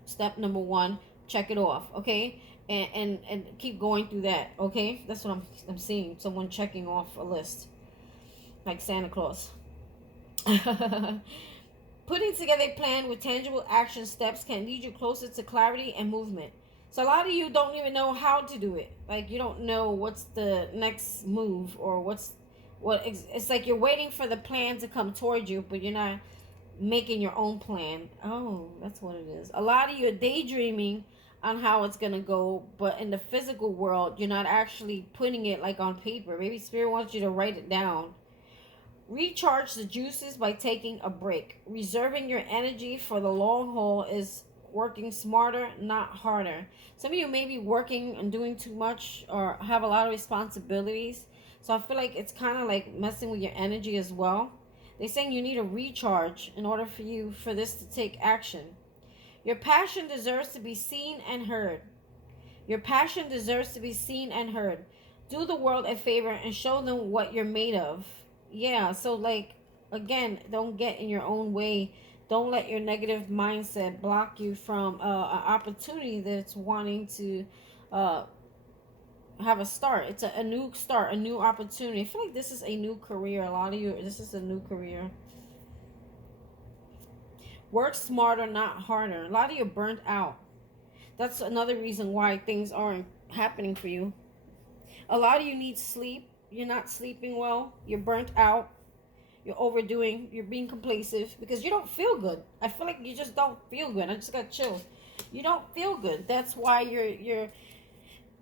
step number 1. Check it off. Okay. And keep going through that, okay? That's what I'm seeing. Someone checking off a list, like Santa Claus. Putting together a plan with tangible action steps can lead you closer to clarity and movement. So a lot of you don't even know how to do it. Like you don't know what's the next move or it's like you're waiting for the plan to come toward you, but you're not making your own plan. Oh, that's what it is. A lot of you are daydreaming on how it's gonna go, but in the physical world you're not actually putting it like on paper. Maybe Spirit wants you to write it down. Recharge the juices by taking a break. Reserving your energy for the long haul is working smarter, not harder. Some of you may be working and doing too much or have a lot of responsibilities, so I feel like it's kind of like messing with your energy as well. They're saying you need a recharge in order for this to take action. Your passion deserves to be seen and heard. Your passion deserves to be seen and heard. Do the world a favor and show them what you're made of. Yeah, so like, again, don't get in your own way. Don't let your negative mindset block you from an opportunity that's wanting to have a start. It's a new start, a new opportunity. I feel like this is a new career. A lot of you, this is a new career. Work smarter, not harder. A lot of you are burnt out. That's another reason why things aren't happening for you. A lot of you need sleep. You're not sleeping well. You're burnt out. You're overdoing. You're being complacent because you don't feel good. I feel like you just don't feel good. I just got chills. You don't feel good. That's why you're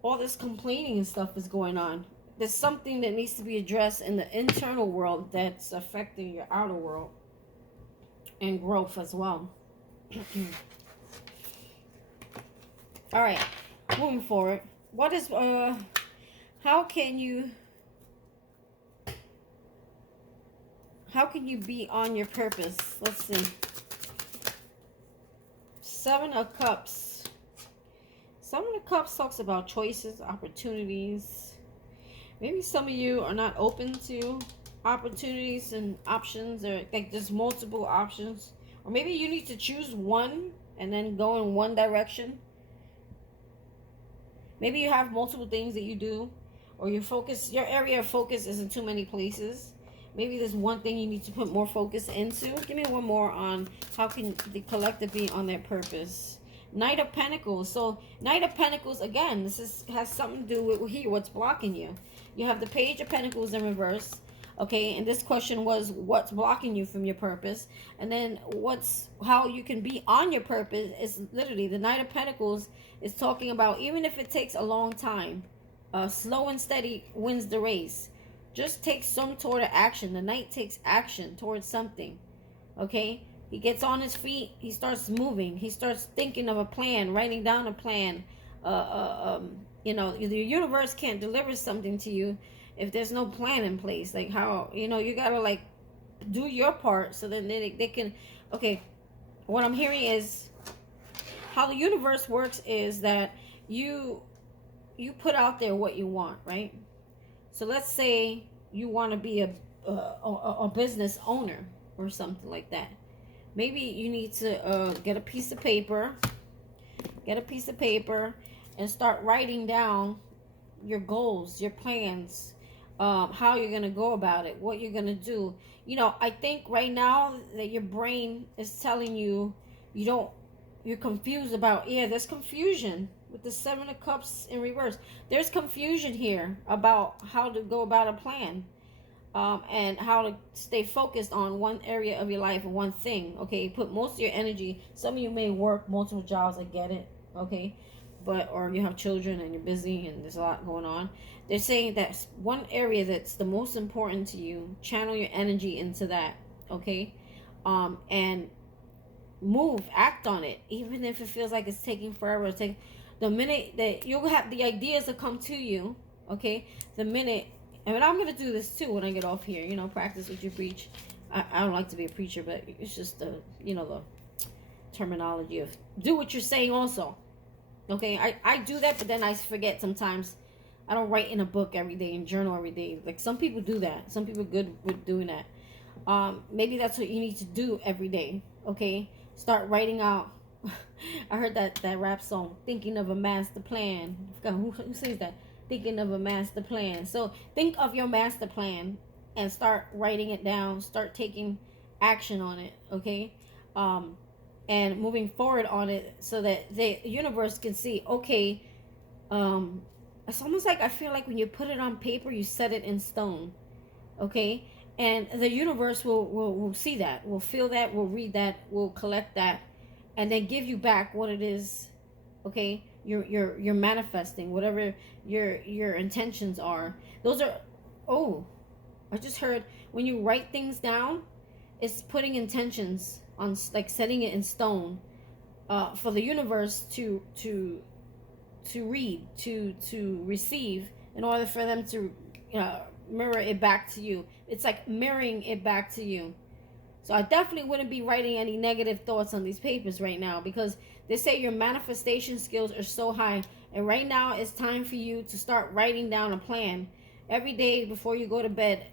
all this complaining and stuff is going on. There's something that needs to be addressed in the internal world that's affecting your outer world. And growth as well. All right, moving forward. What is how can you be on your purpose? Let's see. 7 of Cups. 7 of Cups talks about choices, opportunities. Maybe some of you are not open to opportunities and options, or like there's multiple options, or maybe you need to choose one and then go in one direction. Maybe you have multiple things that you do, or your area of focus is in too many places. Maybe there's one thing you need to put more focus into. Give me one more on how can the collective be on their purpose. Knight of Pentacles. So Knight of Pentacles, again, has something to do with here, what's blocking you. You have the Page of Pentacles in reverse. Okay, and this question was what's blocking you from your purpose, and then how you can be on your purpose is literally the Knight of Pentacles is talking about even if it takes a long time, slow and steady wins the race. Just take some sort of action. The Knight takes action towards something. Okay, he gets on his feet, he starts moving, he starts thinking of a plan, writing down a plan. The universe can't deliver something to you if there's no plan in place. Like how, you gotta like do your part so then they can. Okay, what I'm hearing is how the universe works is that you put out there what you want, right? So let's say you want to be a business owner or something like that. Maybe you need to get a piece of paper, and start writing down your goals, your plans, how you're gonna go about it, what you're gonna do. I think right now that your brain is telling you you're confused about. Yeah, there's confusion with the Seven of Cups in reverse. There's confusion here about how to go about a plan. And how to stay focused on one area of your life and one thing. Okay, put most of your energy. Some of you may work multiple jobs. I get it. Okay, or you have children and you're busy and there's a lot going on. They're saying that one area that's the most important to you, channel your energy into that. Okay, and move, act on it, even if it feels like it's taking forever. The minute that you'll have the ideas that come to you. Okay, the minute. And I'm going to do this too when I get off here. Practice what you preach. I don't like to be a preacher, but it's just the terminology of do what you're saying also. Okay, I do that, but then I forget sometimes. I don't write in a book every day and journal every day. Like some people do that. Some people are good with doing that. Maybe that's what you need to do every day. Okay, start writing out. I heard that rap song, Thinking of a Master Plan. Who sings that? Thinking of a master plan. So think of your master plan and start writing it down. Start taking action on it. Okay, and moving forward on it so that the universe can see. Okay, it's almost like I feel like when you put it on paper, you set it in stone. Okay, and the universe will see that, will feel that, will read that, will collect that, and then give you back what it is. Okay, you're manifesting whatever your intentions are. Those are. I just heard when you write things down, it's putting intentions on, like setting it in stone, for the universe to read, to receive, in order for them to mirror it back to you. It's like mirroring it back to you. So I definitely wouldn't be writing any negative thoughts on these papers right now, because they say your manifestation skills are so high. And right now it's time for you to start writing down a plan. Every day before you go to bed,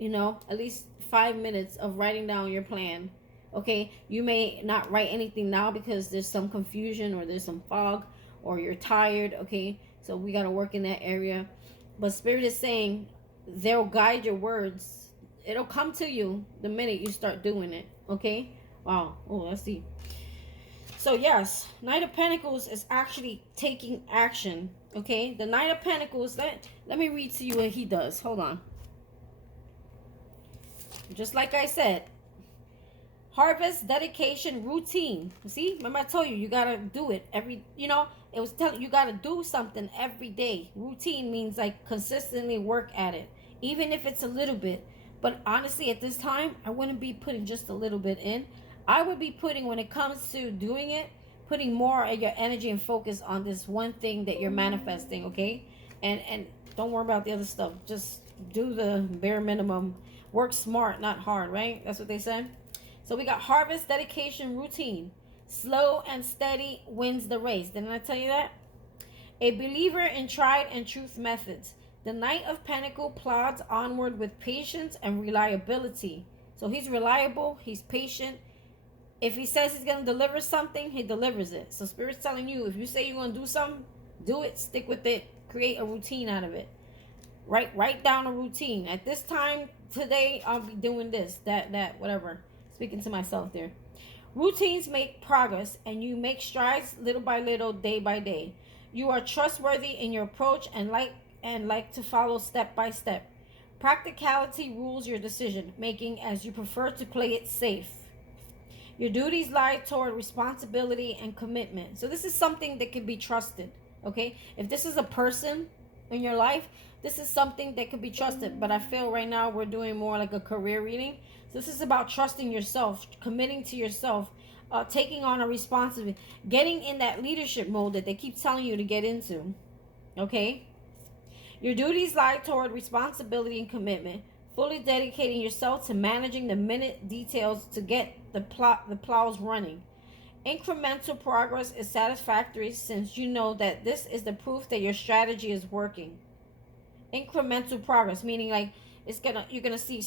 at least 5 minutes of writing down your plan. Okay, you may not write anything now because there's some confusion or there's some fog or you're tired. Okay, so we got to work in that area. But Spirit is saying they'll guide your words. It'll come to you the minute you start doing it. Okay, wow. Let's see. So yes, Knight of Pentacles is actually taking action. Okay, the Knight of Pentacles, let me read to you what he does. Hold on. Just like I said, harvest, dedication, routine. See, remember I told you gotta do it every, it was telling you gotta do something every day. Routine means like consistently work at it, even if it's a little bit. But honestly, at this time, I wouldn't be putting just a little bit in. I would be putting, when it comes to doing it, putting more of your energy and focus on this one thing that you're manifesting, okay? And don't worry about the other stuff. Just do the bare minimum. Work smart, not hard, right? That's what they said. So we got harvest, dedication, routine. Slow and steady wins the race. Didn't I tell you that? A believer in tried and truth methods. The Knight of Pentacles plods onward with patience and reliability. So he's reliable, he's patient. If he says he's going to deliver something, he delivers it. So Spirit's telling you, if you say you're going to do something, do it, stick with it, create a routine out of it. Write down a routine. At this time, today, I'll be doing this, that, whatever. Speaking to myself there. Routines make progress, and you make strides little by little, day by day. You are trustworthy in your approach and like to follow step by step. Practicality rules your decision making as you prefer to play it safe. Your duties lie toward responsibility and commitment. So this is something that can be trusted. Okay? If this is a person in your life, this is something that could be trusted. But I feel right now we're doing more like a career reading. So this is about trusting yourself, committing to yourself, taking on a responsibility, getting in that leadership mode that they keep telling you to get into. Okay? Your duties lie toward responsibility and commitment, fully dedicating yourself to managing the minute details to get the plows running. Incremental progress is satisfactory since you know that this is the proof that your strategy is working. Incremental progress, meaning like you're gonna see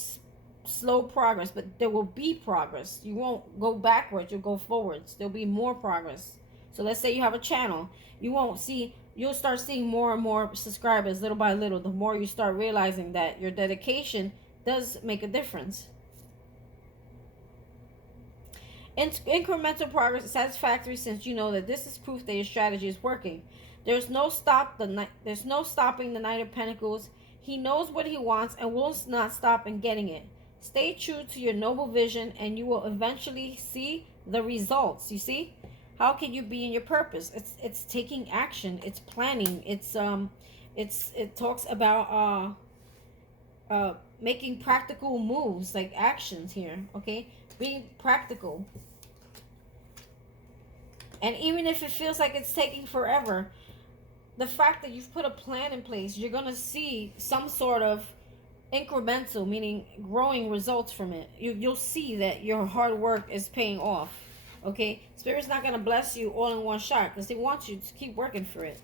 slow progress, but there will be progress. You won't go backwards, you'll go forwards. There'll be more progress. So let's say you have a channel, you'll start seeing more and more subscribers little by little. The more you start realizing that your dedication does make a difference. Incremental progress is satisfactory since you know that this is proof that your strategy is working. There's no stopping the Knight of Pentacles. He knows what he wants and will not stop in getting it. Stay true to your noble vision and you will eventually see the results. You see? How can you be in your purpose? It's taking action. It's planning. It talks about making practical moves, like actions here, okay? Being practical. And even if it feels like it's taking forever, the fact that you've put a plan in place, you're going to see some sort of incremental, meaning growing results from it. You'll see that your hard work is paying off, okay? Spirit's not going to bless you all in one shot because they want you to keep working for it,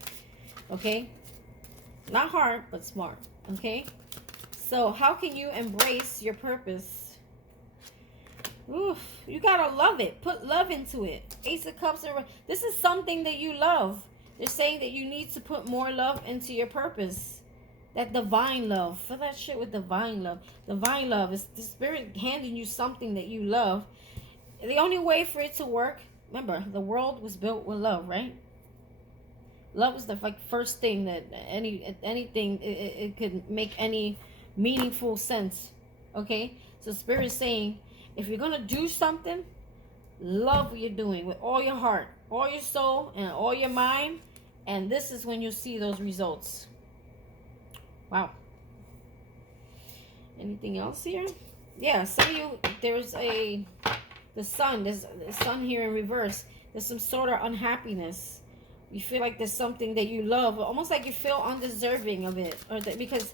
okay? Not hard, but smart, okay? So how can you embrace your purpose? Oof, you gotta love it. Put love into it. Ace of Cups. This is something that you love. They're saying that you need to put more love into your purpose. That divine love. Fill that shit with divine love. Divine love is the Spirit handing you something that you love. The only way for it to work, remember, the world was built with love, right? Love is the first thing that anything it could make any meaningful sense. Okay? So Spirit is saying, if you're going to do something, love what you're doing with all your heart, all your soul, and all your mind. And this is when you'll see those results. Wow. Anything else here? Yeah, some of you, there's the sun here in reverse. There's some sort of unhappiness. You feel like there's something that you love, almost like you feel undeserving of it, or that because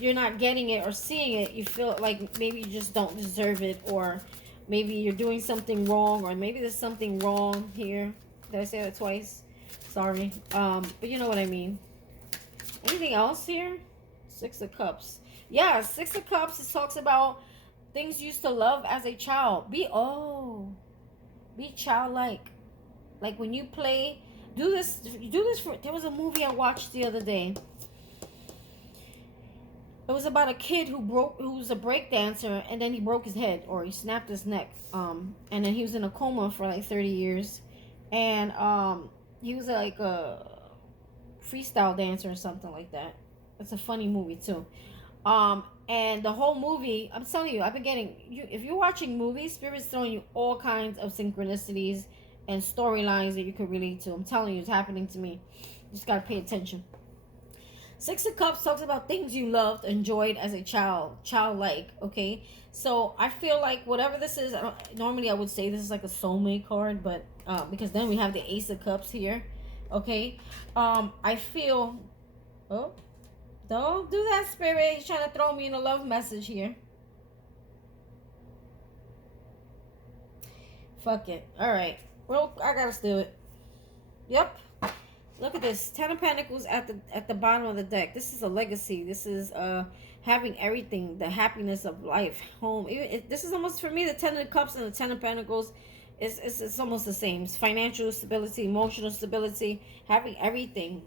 you're not getting it or seeing it, you feel like maybe you just don't deserve it, or maybe you're doing something wrong, or maybe there's something wrong here. Did I say that twice? Sorry. But you know what I mean. Anything else here? Six of Cups. Yeah, Six of Cups, it talks about things you used to love as a child. Be childlike. Like when you play, do this for, there was a movie I watched the other day. It was about a kid who was a break dancer, and then he broke his head, or he snapped his neck. And then he was in a coma for like 30 years. And he was like a freestyle dancer or something like that. It's a funny movie too. And the whole movie, I'm telling you, I've been getting if you're watching movies, Spirit's throwing you all kinds of synchronicities and storylines that you could relate to. I'm telling you, it's happening to me. You just gotta pay attention. Six of Cups talks about things you loved, enjoyed as a childlike, okay? So I feel like whatever this is, normally I would say this is like a soulmate card, but because then we have the Ace of Cups here, okay? I feel, oh, don't do that, Spirit. He's trying to throw me in a love message here. Fuck it. All right. Well, I gotta do it. Yep. Look at this. Ten of Pentacles at the bottom of the deck. This is a legacy. This is having everything, the happiness of life, home. This is almost, for me, the Ten of Cups and the Ten of Pentacles. It's almost the same. It's financial stability, emotional stability, having everything.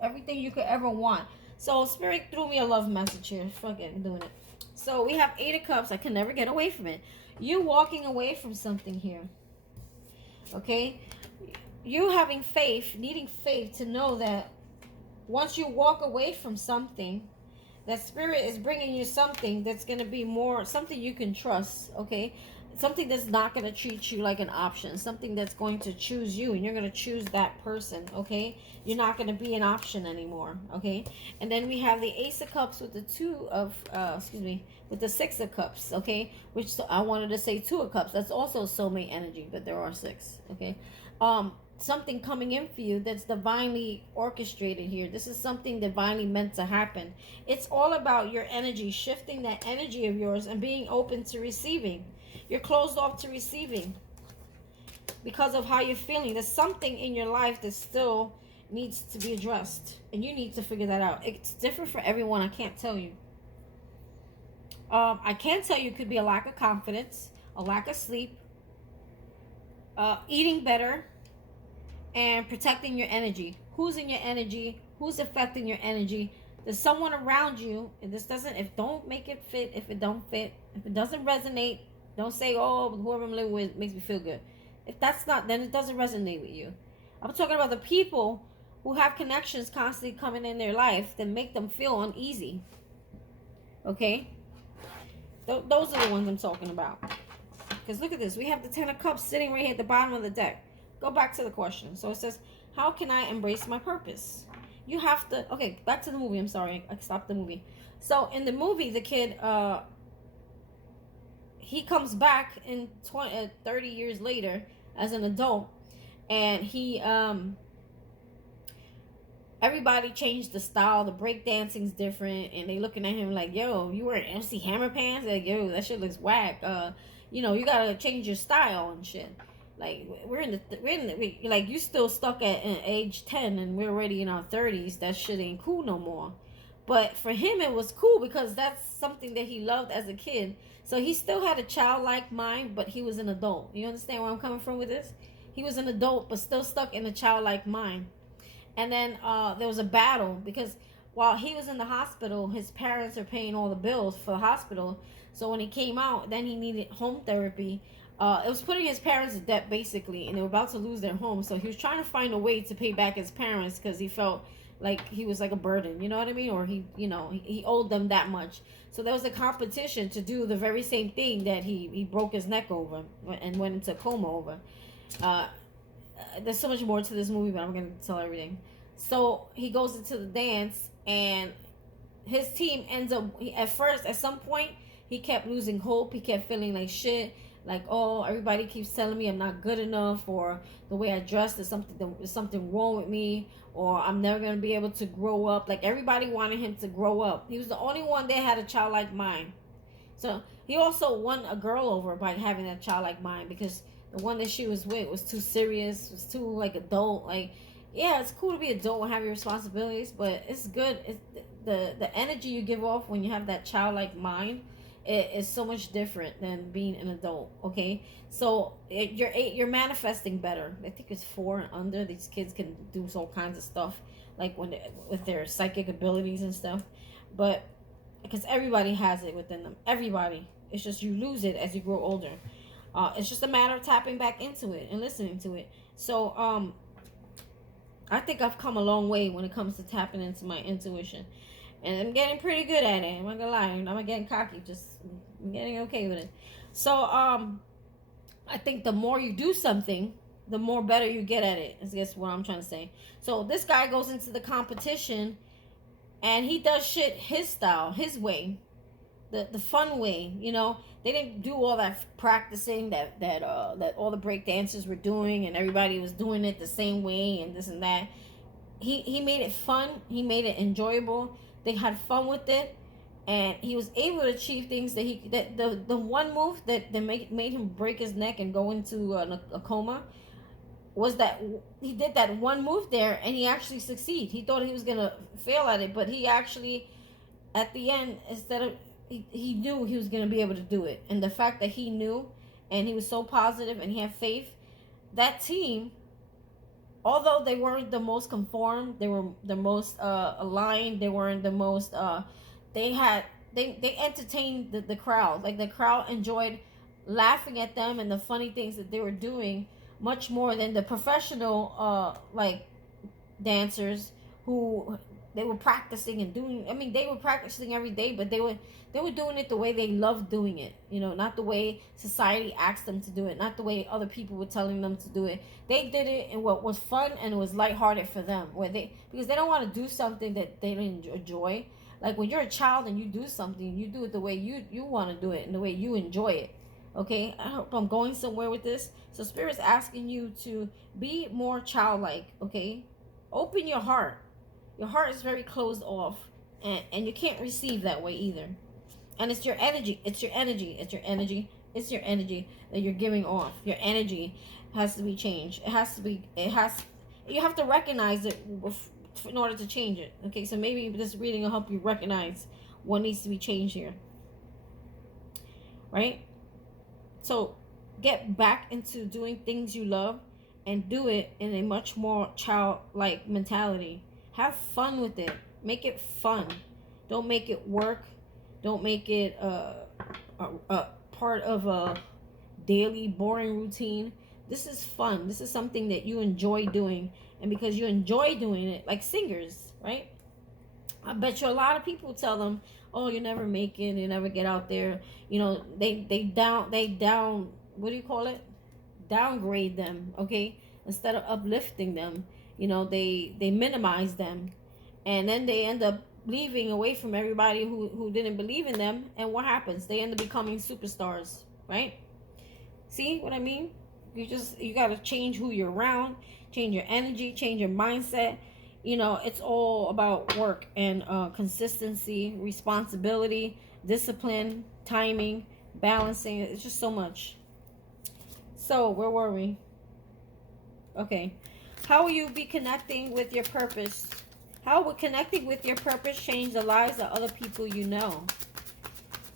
Everything you could ever want. So Spirit threw me a love message here. Fucking doing it. So we have Eight of Cups. I can never get away from it. You walking away from something here. Okay? You having faith, needing faith to know that once you walk away from something, That spirit is bringing you something that's going to be more, something you can trust, okay? Something that's not going to treat you like an option, something that's going to choose you, and you're going to choose that person, okay? You're not going to be an option anymore, okay? And then we have the Ace of Cups with the with the Six of Cups, okay? Which, so I wanted to say Two of Cups. That's also soulmate energy, but there are six, okay? Something coming in for you that's divinely orchestrated here. This is something divinely meant to happen. It's all about your energy, shifting that energy of yours and being open to receiving. You're closed off to receiving because of how you're feeling. There's something in your life that still needs to be addressed, and you need to figure that out. It's different for everyone. I can't tell you. I can tell you it could be a lack of confidence, a lack of sleep, eating better, and protecting your energy. Who's in your energy? Who's affecting your energy? There's someone around you, and this doesn't, if don't make it fit, if it don't fit, if it doesn't resonate, don't say, oh, whoever I'm living with makes me feel good. If that's not, then it doesn't resonate with you. I'm talking about the people who have connections constantly coming in their life that make them feel uneasy. Okay? Those are the ones I'm talking about. Because look at this. We have the Ten of Cups sitting right here at the bottom of the deck. Go back to the question. So it says, how can I embrace my purpose? You have to, okay, back to the movie. I'm sorry. I stopped the movie. So in the movie, the kid, he comes back in 30 years later as an adult, and he everybody changed the style. The break dancing's different, and they looking at him like, yo, you wearing MC Hammer pants? Like, yo, that shit looks whack. You know, you gotta change your style and shit. Like, like, you still stuck at age 10 and we're already in our 30s. That shit ain't cool no more. But for him, it was cool because that's something that he loved as a kid. So he still had a childlike mind, but he was an adult. You understand where I'm coming from with this? He was an adult, but still stuck in a childlike mind. And then there was a battle because while he was in the hospital, his parents are paying all the bills for the hospital. So when he came out, then he needed home therapy. It was putting his parents in debt, basically, and they were about to lose their home. So he was trying to find a way to pay back his parents because he felt like he was like a burden, you know what I mean? Or he owed them that much. So there was a competition to do the very same thing that he broke his neck over and went into a coma over. There's so much more to this movie, but I'm going to tell everything. So he goes into the dance, and his team ends up, at some point, he kept losing hope. He kept feeling like shit. Like, oh, everybody keeps telling me I'm not good enough, or the way I dress, there's something wrong with me, or I'm never going to be able to grow up. Like, everybody wanted him to grow up. He was the only one that had a childlike mind. So he also won a girl over by having that childlike mind, because the one that she was with was too serious, was too, like, adult. Like, yeah, it's cool to be adult and have your responsibilities, but it's good. The energy you give off when you have that childlike mind, it is so much different than being an adult. Okay, so you're manifesting better. I think it's 4 and under. These kids can do all kinds of stuff, like with their psychic abilities and stuff. But because everybody has it within them, everybody. It's just you lose it as you grow older. It's just a matter of tapping back into it and listening to it. So I think I've come a long way when it comes to tapping into my intuition. And I'm getting pretty good at it. I'm not gonna lie. I'm not getting cocky. I'm getting okay with it. So, I think the more you do something, the more better you get at it. I guess what I'm trying to say. So this guy goes into the competition, and he does shit his style, his way, the fun way. You know, they didn't do all that practicing that all the break dancers were doing, and everybody was doing it the same way and this and that. He made it fun. He made it enjoyable. They had fun with it, and he was able to achieve things that the one move that made him break his neck and go into a coma was that he did that one move there, and he actually succeeded. He thought he was gonna fail at it, but he actually, at the end, instead of he knew he was gonna be able to do it, and the fact that he knew, and he was so positive and he had faith, that team, although they weren't the most conformed, they were the most aligned, they weren't the most they entertained the crowd. Like, the crowd enjoyed laughing at them and the funny things that they were doing much more than the professional like dancers who they were practicing and doing. I mean, they were practicing every day, but they were doing it the way they loved doing it. You know, not the way society asked them to do it, not the way other people were telling them to do it. They did it in what was fun and it was lighthearted for them. Because they don't want to do something that they didn't enjoy. Like when you're a child and you do something, you do it the way you want to do it and the way you enjoy it. Okay, I hope I'm going somewhere with this. So Spirit's asking you to be more childlike. Okay, open your heart. Your heart is very closed off, and you can't receive that way either. And it's your energy. It's your energy. It's your energy. It's your energy that you're giving off. Your energy has to be changed. It has to be. It has. You have to recognize it in order to change it. Okay, so maybe this reading will help you recognize what needs to be changed here. Right? So get back into doing things you love and do it in a much more childlike mentality. Have fun with it. Make it fun. Don't make it work. Don't make it a part of a daily boring routine. This is fun. This is something that you enjoy doing. And because you enjoy doing it, like singers, right? I bet you a lot of people tell them, oh, you never make it, you never get out there. You know, they down, what do you call it? Downgrade them, okay? Instead of uplifting them, you know, they minimize them. And then they end up leaving away from everybody who didn't believe in them. And what happens? They end up becoming superstars, right? See what I mean? You got to change who you're around, change your energy, change your mindset. You know, it's all about work and consistency, responsibility, discipline, timing, balancing. It's just so much. So, where were we? Okay. How will you be connecting with your purpose? How will connecting with your purpose change the lives of other people you know?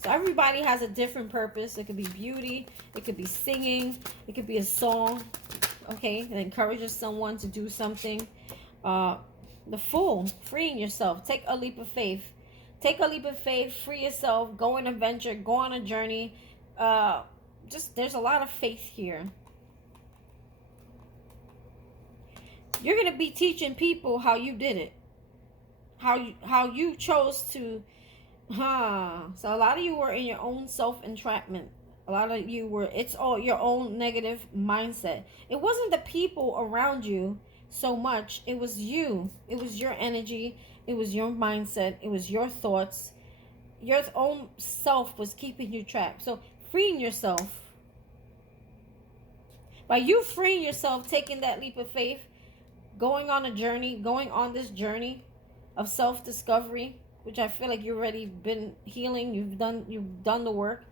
So everybody has a different purpose. It could be beauty. It could be singing. It could be a song. Okay. That encourages someone to do something. The Fool, freeing yourself. Take a leap of faith. Take a leap of faith. Free yourself. Go on an adventure. Go on a journey. There's a lot of faith here. You're going to be teaching people how you did it. How you chose to. So a lot of you were in your own self-entrapment. A lot of you were, it's all your own negative mindset. It wasn't the people around you so much. It was you. It was your energy. It was your mindset. It was your thoughts. Your own self was keeping you trapped. So freeing yourself. By you freeing yourself, taking that leap of faith, going on a journey, going on this journey of self-discovery, which I feel like you've already been healing. You've done the work.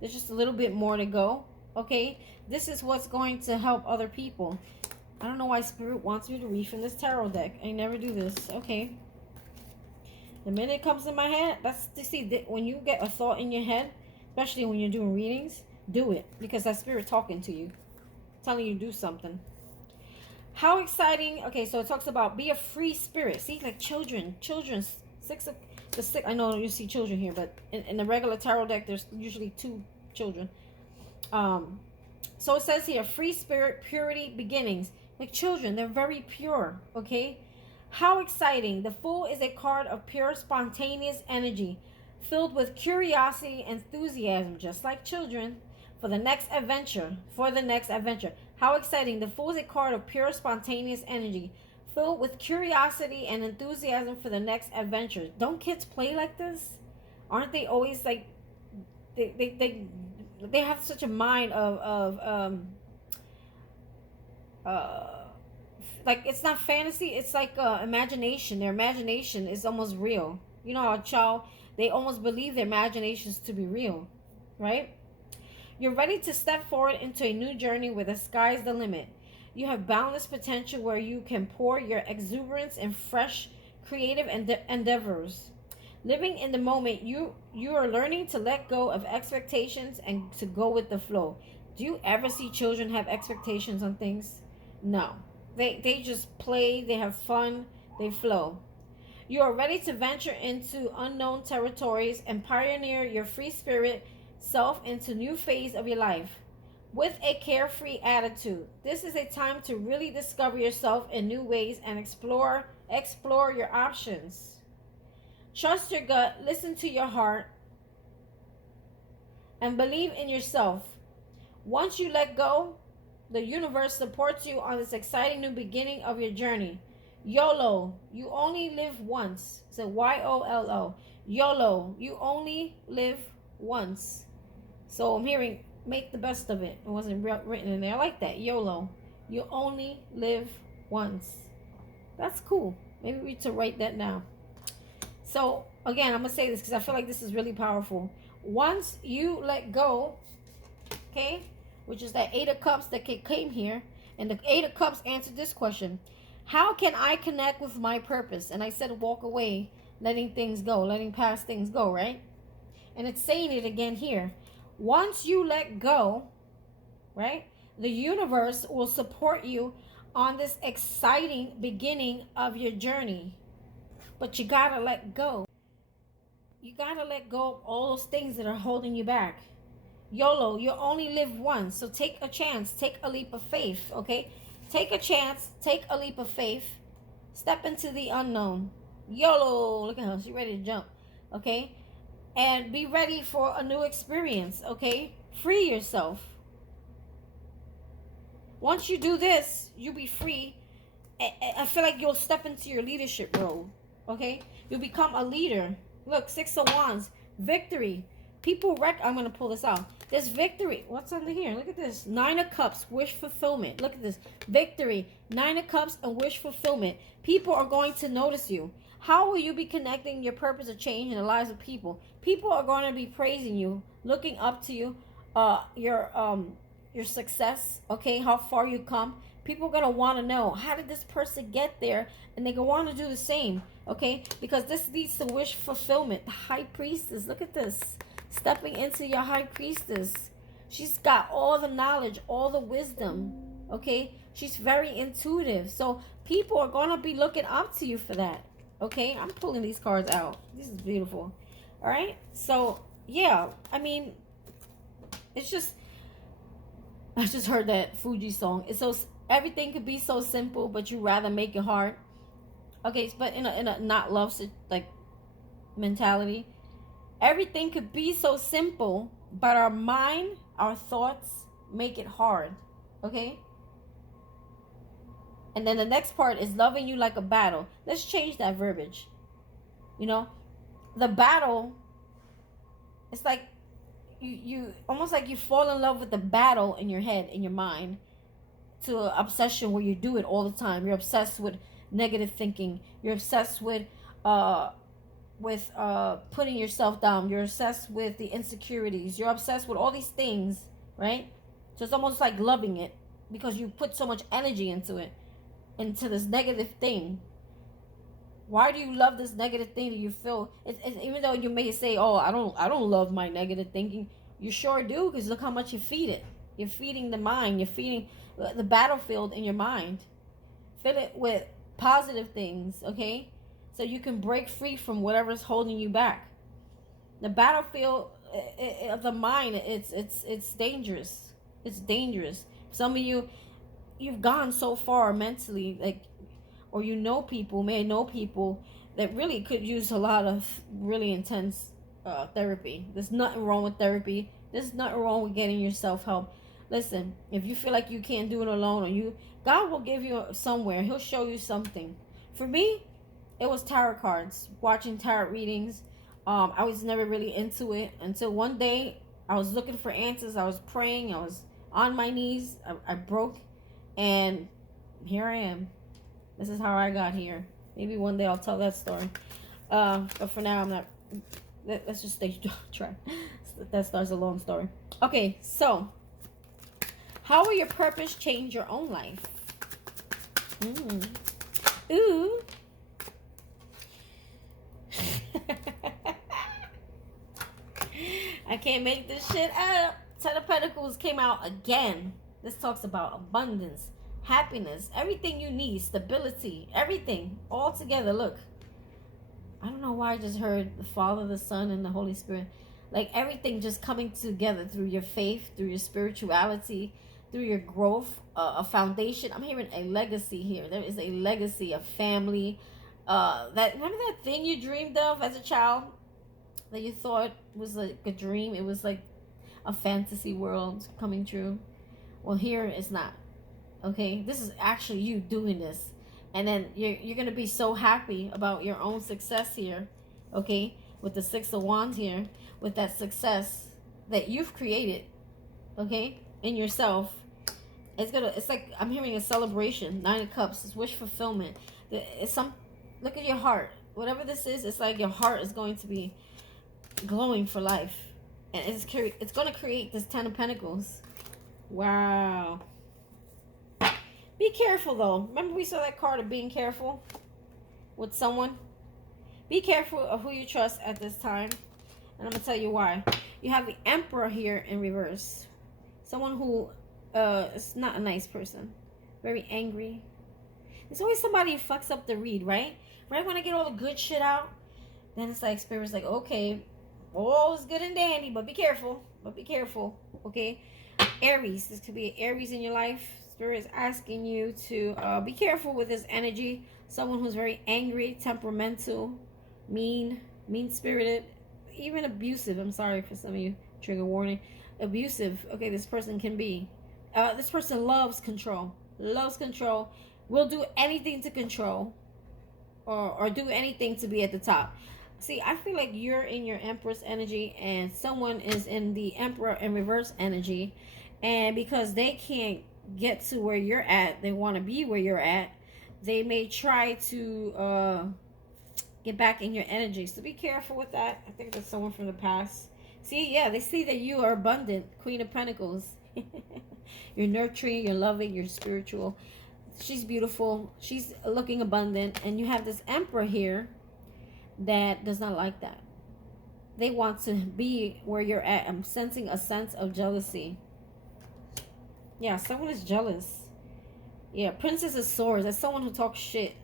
There's just a little bit more to go. Okay? This is what's going to help other people. I don't know why Spirit wants me to read from this tarot deck. I never do this. Okay. The minute it comes in my head, that's to see when you get a thought in your head, especially when you're doing readings, do it. Because that Spirit talking to you. Telling you to do something. How exciting. Okay, so it talks about be a free spirit. See, like children's I know you see children here, but in the regular tarot deck, there's usually 2 children. So it says here, free spirit, purity, beginnings. Like children, they're very pure, okay? How exciting. The Fool is a card of pure, spontaneous energy, filled with curiosity and enthusiasm, just like children, for the next adventure. How exciting. The Fool is a card of pure, spontaneous energy, filled with curiosity and enthusiasm for the next adventure. Don't kids play like this? Aren't they always like they have such a mind of like, it's not fantasy, it's like imagination. Their imagination is almost real. You know how a child, they almost believe their imaginations to be real, right? You're ready to step forward into a new journey where the sky's the limit. You have boundless potential where you can pour your exuberance in fresh, creative endeavors. Living in the moment, you are learning to let go of expectations and to go with the flow. Do you ever see children have expectations on things? No. They just play, they have fun, they flow. You are ready to venture into unknown territories and pioneer your free spirit self into new phase of your life. With a carefree attitude, this is a time to really discover yourself in new ways and explore your options. Trust your gut, listen to your heart, and believe in yourself. Once you let go, the universe supports you on this exciting new beginning of your journey. YOLO, you only live once. So YOLO. YOLO, you only live once. So I'm hearing make the best of it. It wasn't written in there. I like that. YOLO, you only live once. That's cool. Maybe we need to write that down. So again, I'm going to say this because I feel like this is really powerful. Once you let go, okay, which is that Eight of Cups that came here, and the Eight of Cups answered this question: how can I connect with my purpose? And I said walk away, letting things go, letting past things go, right? And it's saying it again here. Once you let go, right, the universe will support you on this exciting beginning of your journey. But you gotta let go. You gotta let go of all those things that are holding you back. YOLO, you only live once. So take a chance. Take a leap of faith, okay? Take a chance. Take a leap of faith. Step into the unknown. YOLO. Look at her. She's ready to jump, okay? And be ready for a new experience, okay? Free yourself. Once you do this, you'll be free. I feel like you'll step into your leadership role, okay? You'll become a leader. Look, Six of Wands, victory. People I'm going to pull this out. There's victory. What's under here? Look at this. Nine of Cups, wish fulfillment. Look at this. Victory. Nine of Cups and wish fulfillment. People are going to notice you. How will you be connecting your purpose of change in the lives of people? People are going to be praising you, looking up to you, your success, okay, how far you come. People are going to want to know, how did this person get there? And they're going to want to do the same, okay? Because this leads to wish fulfillment. The High Priestess, look at this. Stepping into your High Priestess. She's got all the knowledge, all the wisdom, okay? She's very intuitive. So people are going to be looking up to you for that, okay? I'm pulling these cards out. This is beautiful, all right? So, yeah, I mean, it's just, I just heard that Fuji song. It's so, everything could be so simple, but you rather make it hard. Okay, but in a not love like mentality, everything could be so simple, but our mind, our thoughts make it hard. Okay. And then the next part is loving you like a battle. Let's change that verbiage. You know, the battle. It's like you almost like you fall in love with the battle in your head, in your mind, to an obsession where you do it all the time. You're obsessed with negative thinking. You're obsessed with putting yourself down. You're obsessed with the insecurities. You're obsessed with all these things, right? So it's almost like loving it because you put so much energy into it, into this negative thing. Why do you love this negative thing that you feel? Even though you may say, "Oh, I don't love my negative thinking," you sure do, because look how much you feed it. You're feeding the mind. You're feeding the battlefield in your mind. Fill it with positive things, okay? So you can break free from whatever's holding you back. The battlefield of the mind, it's dangerous. It's dangerous. Some of you've gone so far mentally, like, or may know people that really could use a lot of really intense therapy. There's nothing wrong with therapy. There's nothing wrong with getting yourself help. Listen, if you feel like you can't do it alone, or God will give you somewhere. He'll show you something. For me, it was tarot cards, watching tarot readings. I was never really into it until one day I was looking for answers. I was praying. I was on my knees. I broke, and here I am. This is how I got here. Maybe one day I'll tell that story. But for now, I'm not. Let's just stay track. That starts a long story. Okay, so how will your purpose change your own life? Ooh. I can't make this shit up. Ten of Pentacles came out again. This talks about abundance, happiness, everything you need, stability, everything all together. Look, I don't know why I just heard the Father, the Son, and the Holy Spirit. Like everything just coming together through your faith, through your spirituality, through your growth, a foundation. I'm hearing a legacy here. There is a legacy, a family, That, remember that thing you dreamed of as a child that you thought was like a dream? It was like a fantasy world coming true. Well, here it's not. Okay, this is actually you doing this, and then you're gonna be so happy about your own success here. Okay, with the Six of Wands here, with that success that you've created. Okay, in yourself. It's like I'm hearing a celebration. Nine of Cups. It's wish fulfillment. It's some. Look at your heart. Whatever this is, it's like your heart is going to be glowing for life, and it's going to create this Ten of Pentacles. Wow. Be careful though. Remember we saw that card of being careful with someone. Be careful of who you trust at this time, and I'm gonna tell you why. You have the Emperor here in reverse. Someone who is not a nice person. Very angry. There's always somebody who fucks up the read, right? Right when I get all the good shit out, then it's like Spirit's like, okay, all is good and dandy, but be careful. Okay? Aries. This could be an Aries in your life. Spirit is asking you to be careful with this energy. Someone who's very angry, temperamental, mean-spirited, even abusive. I'm sorry for some of you. Trigger warning. Abusive. Okay, this person can be. This person loves control. Will do anything to control. Or do anything to be at the top. See, I feel like you're in your Empress energy and someone is in the Emperor in reverse energy. And because they can't get to where you're at, they want to be where you're at, they may try to get back in your energy. So be careful with that. I think that's someone from the past. See, yeah, they see that you are abundant. Queen of Pentacles. You're nurturing, you're loving, you're spiritual. She's beautiful. She's looking abundant. And you have this Emperor here that does not like that. They want to be where you're at. I'm sensing a sense of jealousy. Yeah, someone is jealous. Yeah, Princess of Swords. That's someone who talks shit.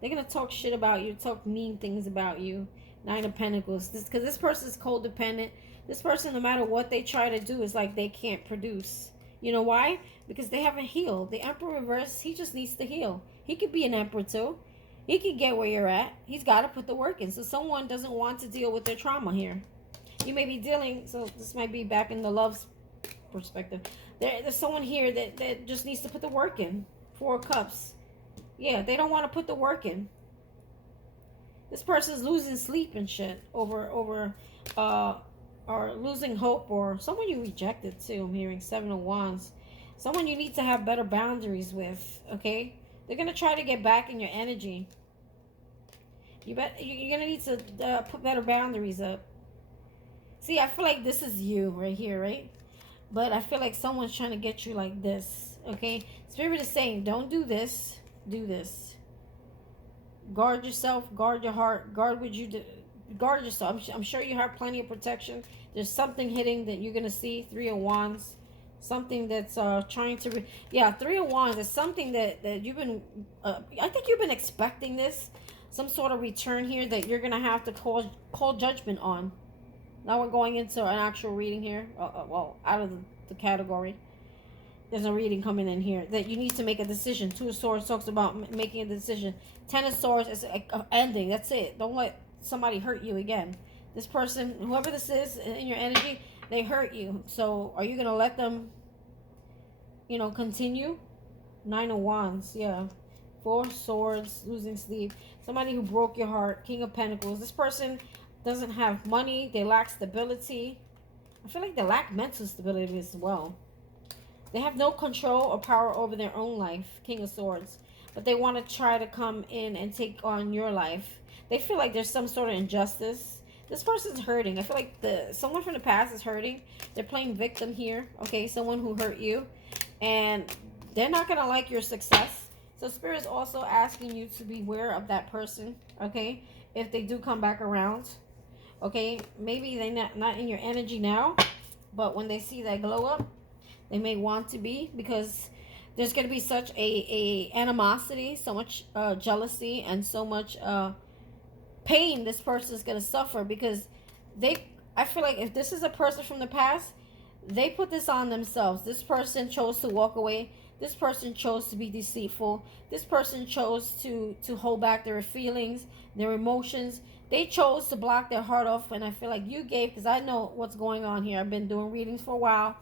They're going to talk shit about you, talk mean things about you. Nine of Pentacles. Because this person is codependent. This person, no matter what they try to do, is like they can't produce. You know why? Because they haven't healed. The Emperor reverse, he just needs to heal. He could be an Emperor too. He could get where you're at. He's got to put the work in. So someone doesn't want to deal with their trauma here. You may be dealing, so this might be back in the love perspective. There's someone here that just needs to put the work in. Four of Cups. Yeah, they don't want to put the work in. This person's losing sleep and shit over or losing hope, or someone you rejected too. I'm hearing Seven of Wands. Someone you need to have better boundaries with, okay? They're going to try to get back in your energy. You're going to need to put better boundaries up. See, I feel like this is you right here, right? But I feel like someone's trying to get you like this, okay? Spirit is saying, don't do this. Do this. Guard yourself. Guard your heart. Guard what you do. Guard yourself. I'm sure you have plenty of protection. There's something hitting that you're going to see. Three of Wands. Something that's trying to... Yeah, Three of Wands is something that you've been... I think you've been expecting this. Some sort of return here that you're going to have to call judgment on. Now we're going into an actual reading here. Well, out of the category. There's a reading coming in here. That you need to make a decision. Two of Swords talks about making a decision. Ten of Swords is ending. That's it. Don't let somebody hurt you again. This person, whoever this is in your energy, they hurt you. So are you going to let them, continue? Nine of Wands, yeah. Four of Swords, losing sleep. Somebody who broke your heart. King of Pentacles. This person doesn't have money. They lack stability. I feel like they lack mental stability as well. They have no control or power over their own life. King of Swords. But they want to try to come in and take on your life. They feel like there's some sort of injustice. This person's hurting. I feel like someone from the past is hurting. They're playing victim here. Okay, someone who hurt you. And they're not going to like your success. So Spirit is also asking you to beware of that person. Okay, if they do come back around. Okay, maybe they're not in your energy now. But when they see that glow up, they may want to be. Because there's going to be such a animosity. So much jealousy and so much... pain this person is going to suffer, because I feel like if this is a person from the past, they put this on themselves. This person chose to walk away. This person chose to be deceitful. This person chose to hold back their feelings, their emotions. They chose to block their heart off, and I feel like you gave, because I know what's going on here. I've been doing readings for a while.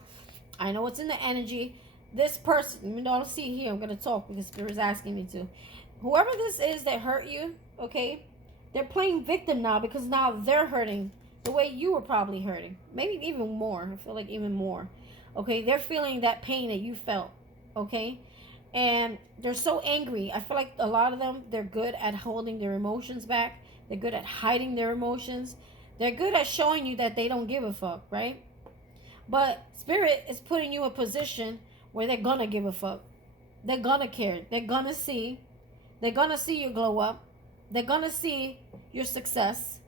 I know what's in the energy. This person, even though I don't see it here, I'm going to talk because Spirit is asking me to. Whoever this is that hurt you, okay, they're playing victim now because now they're hurting the way you were probably hurting. Maybe even more. I feel like even more. Okay, they're feeling that pain that you felt. Okay, and they're so angry. I feel like a lot of them, they're good at holding their emotions back. They're good at hiding their emotions. They're good at showing you that they don't give a fuck, right? But Spirit is putting you in a position where they're gonna give a fuck. They're gonna care. They're gonna see. They're gonna see you glow up. They're gonna see your success.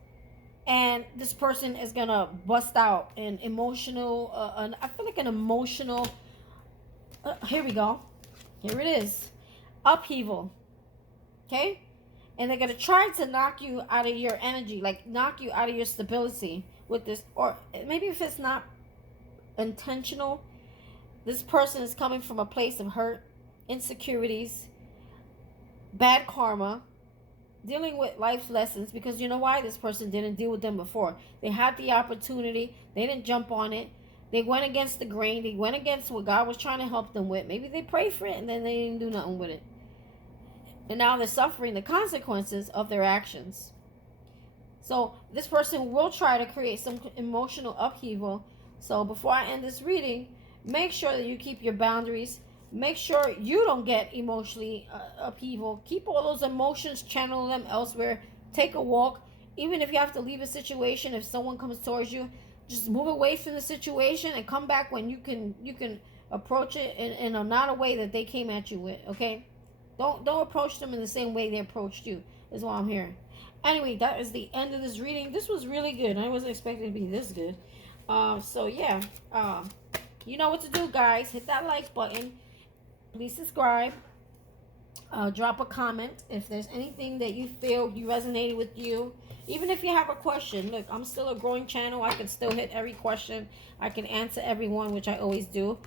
And this person is gonna bust out an emotional, I feel like an emotional, here we go. Here it is. Upheaval. Okay? And they're gonna try to knock you out of your energy, like knock you out of your stability with this. Or maybe if it's not intentional, this person is coming from a place of hurt, insecurities, bad karma, dealing with life lessons, because you know why? This person didn't deal with them before. They had the opportunity. They didn't jump on it. They went against the grain. They went against what God was trying to help them with. Maybe they prayed for it and then they didn't do nothing with it. And now they're suffering the consequences of their actions. So this person will try to create some emotional upheaval. So before I end this reading, make sure that you keep your boundaries. Make sure you don't get emotionally upheaval. Keep all those emotions, channel them elsewhere. Take a walk. Even if you have to leave a situation, if someone comes towards you, just move away from the situation and come back when you can approach it in not a way that they came at you with. Okay, don't approach them in the same way they approached you. Is what I'm hearing. Anyway, that is the end of this reading. This was really good. I wasn't expecting to be this good. So yeah, you know what to do, guys. Hit that like button. Please subscribe. Drop a comment if there's anything that you feel you resonated with you. Even if you have a question, look, I'm still a growing channel. I can still hit every question. I can answer everyone, which I always do.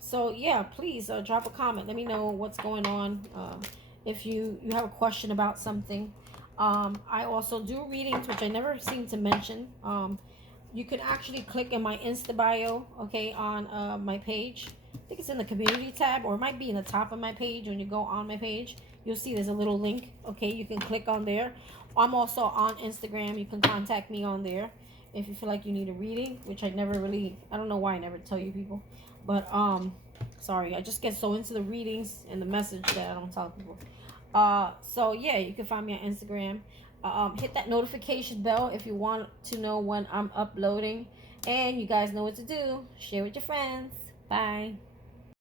So yeah, please drop a comment. Let me know what's going on. If you have a question about something. I also do readings, which I never seem to mention. You can actually click in my Insta bio, okay, on my page. I think it's in the community tab, or it might be in the top of my page. When you go on my page, you'll see there's a little link, okay, you can click on there. I'm also on Instagram. You can contact me on there if you feel like you need a reading, which I don't know why I never tell you people, but sorry, I just get so into the readings and the message that I don't tell people. So yeah, you can find me on Instagram. Hit that notification bell if you want to know when I'm uploading, and you guys know what to do. Share with your friends. Bye.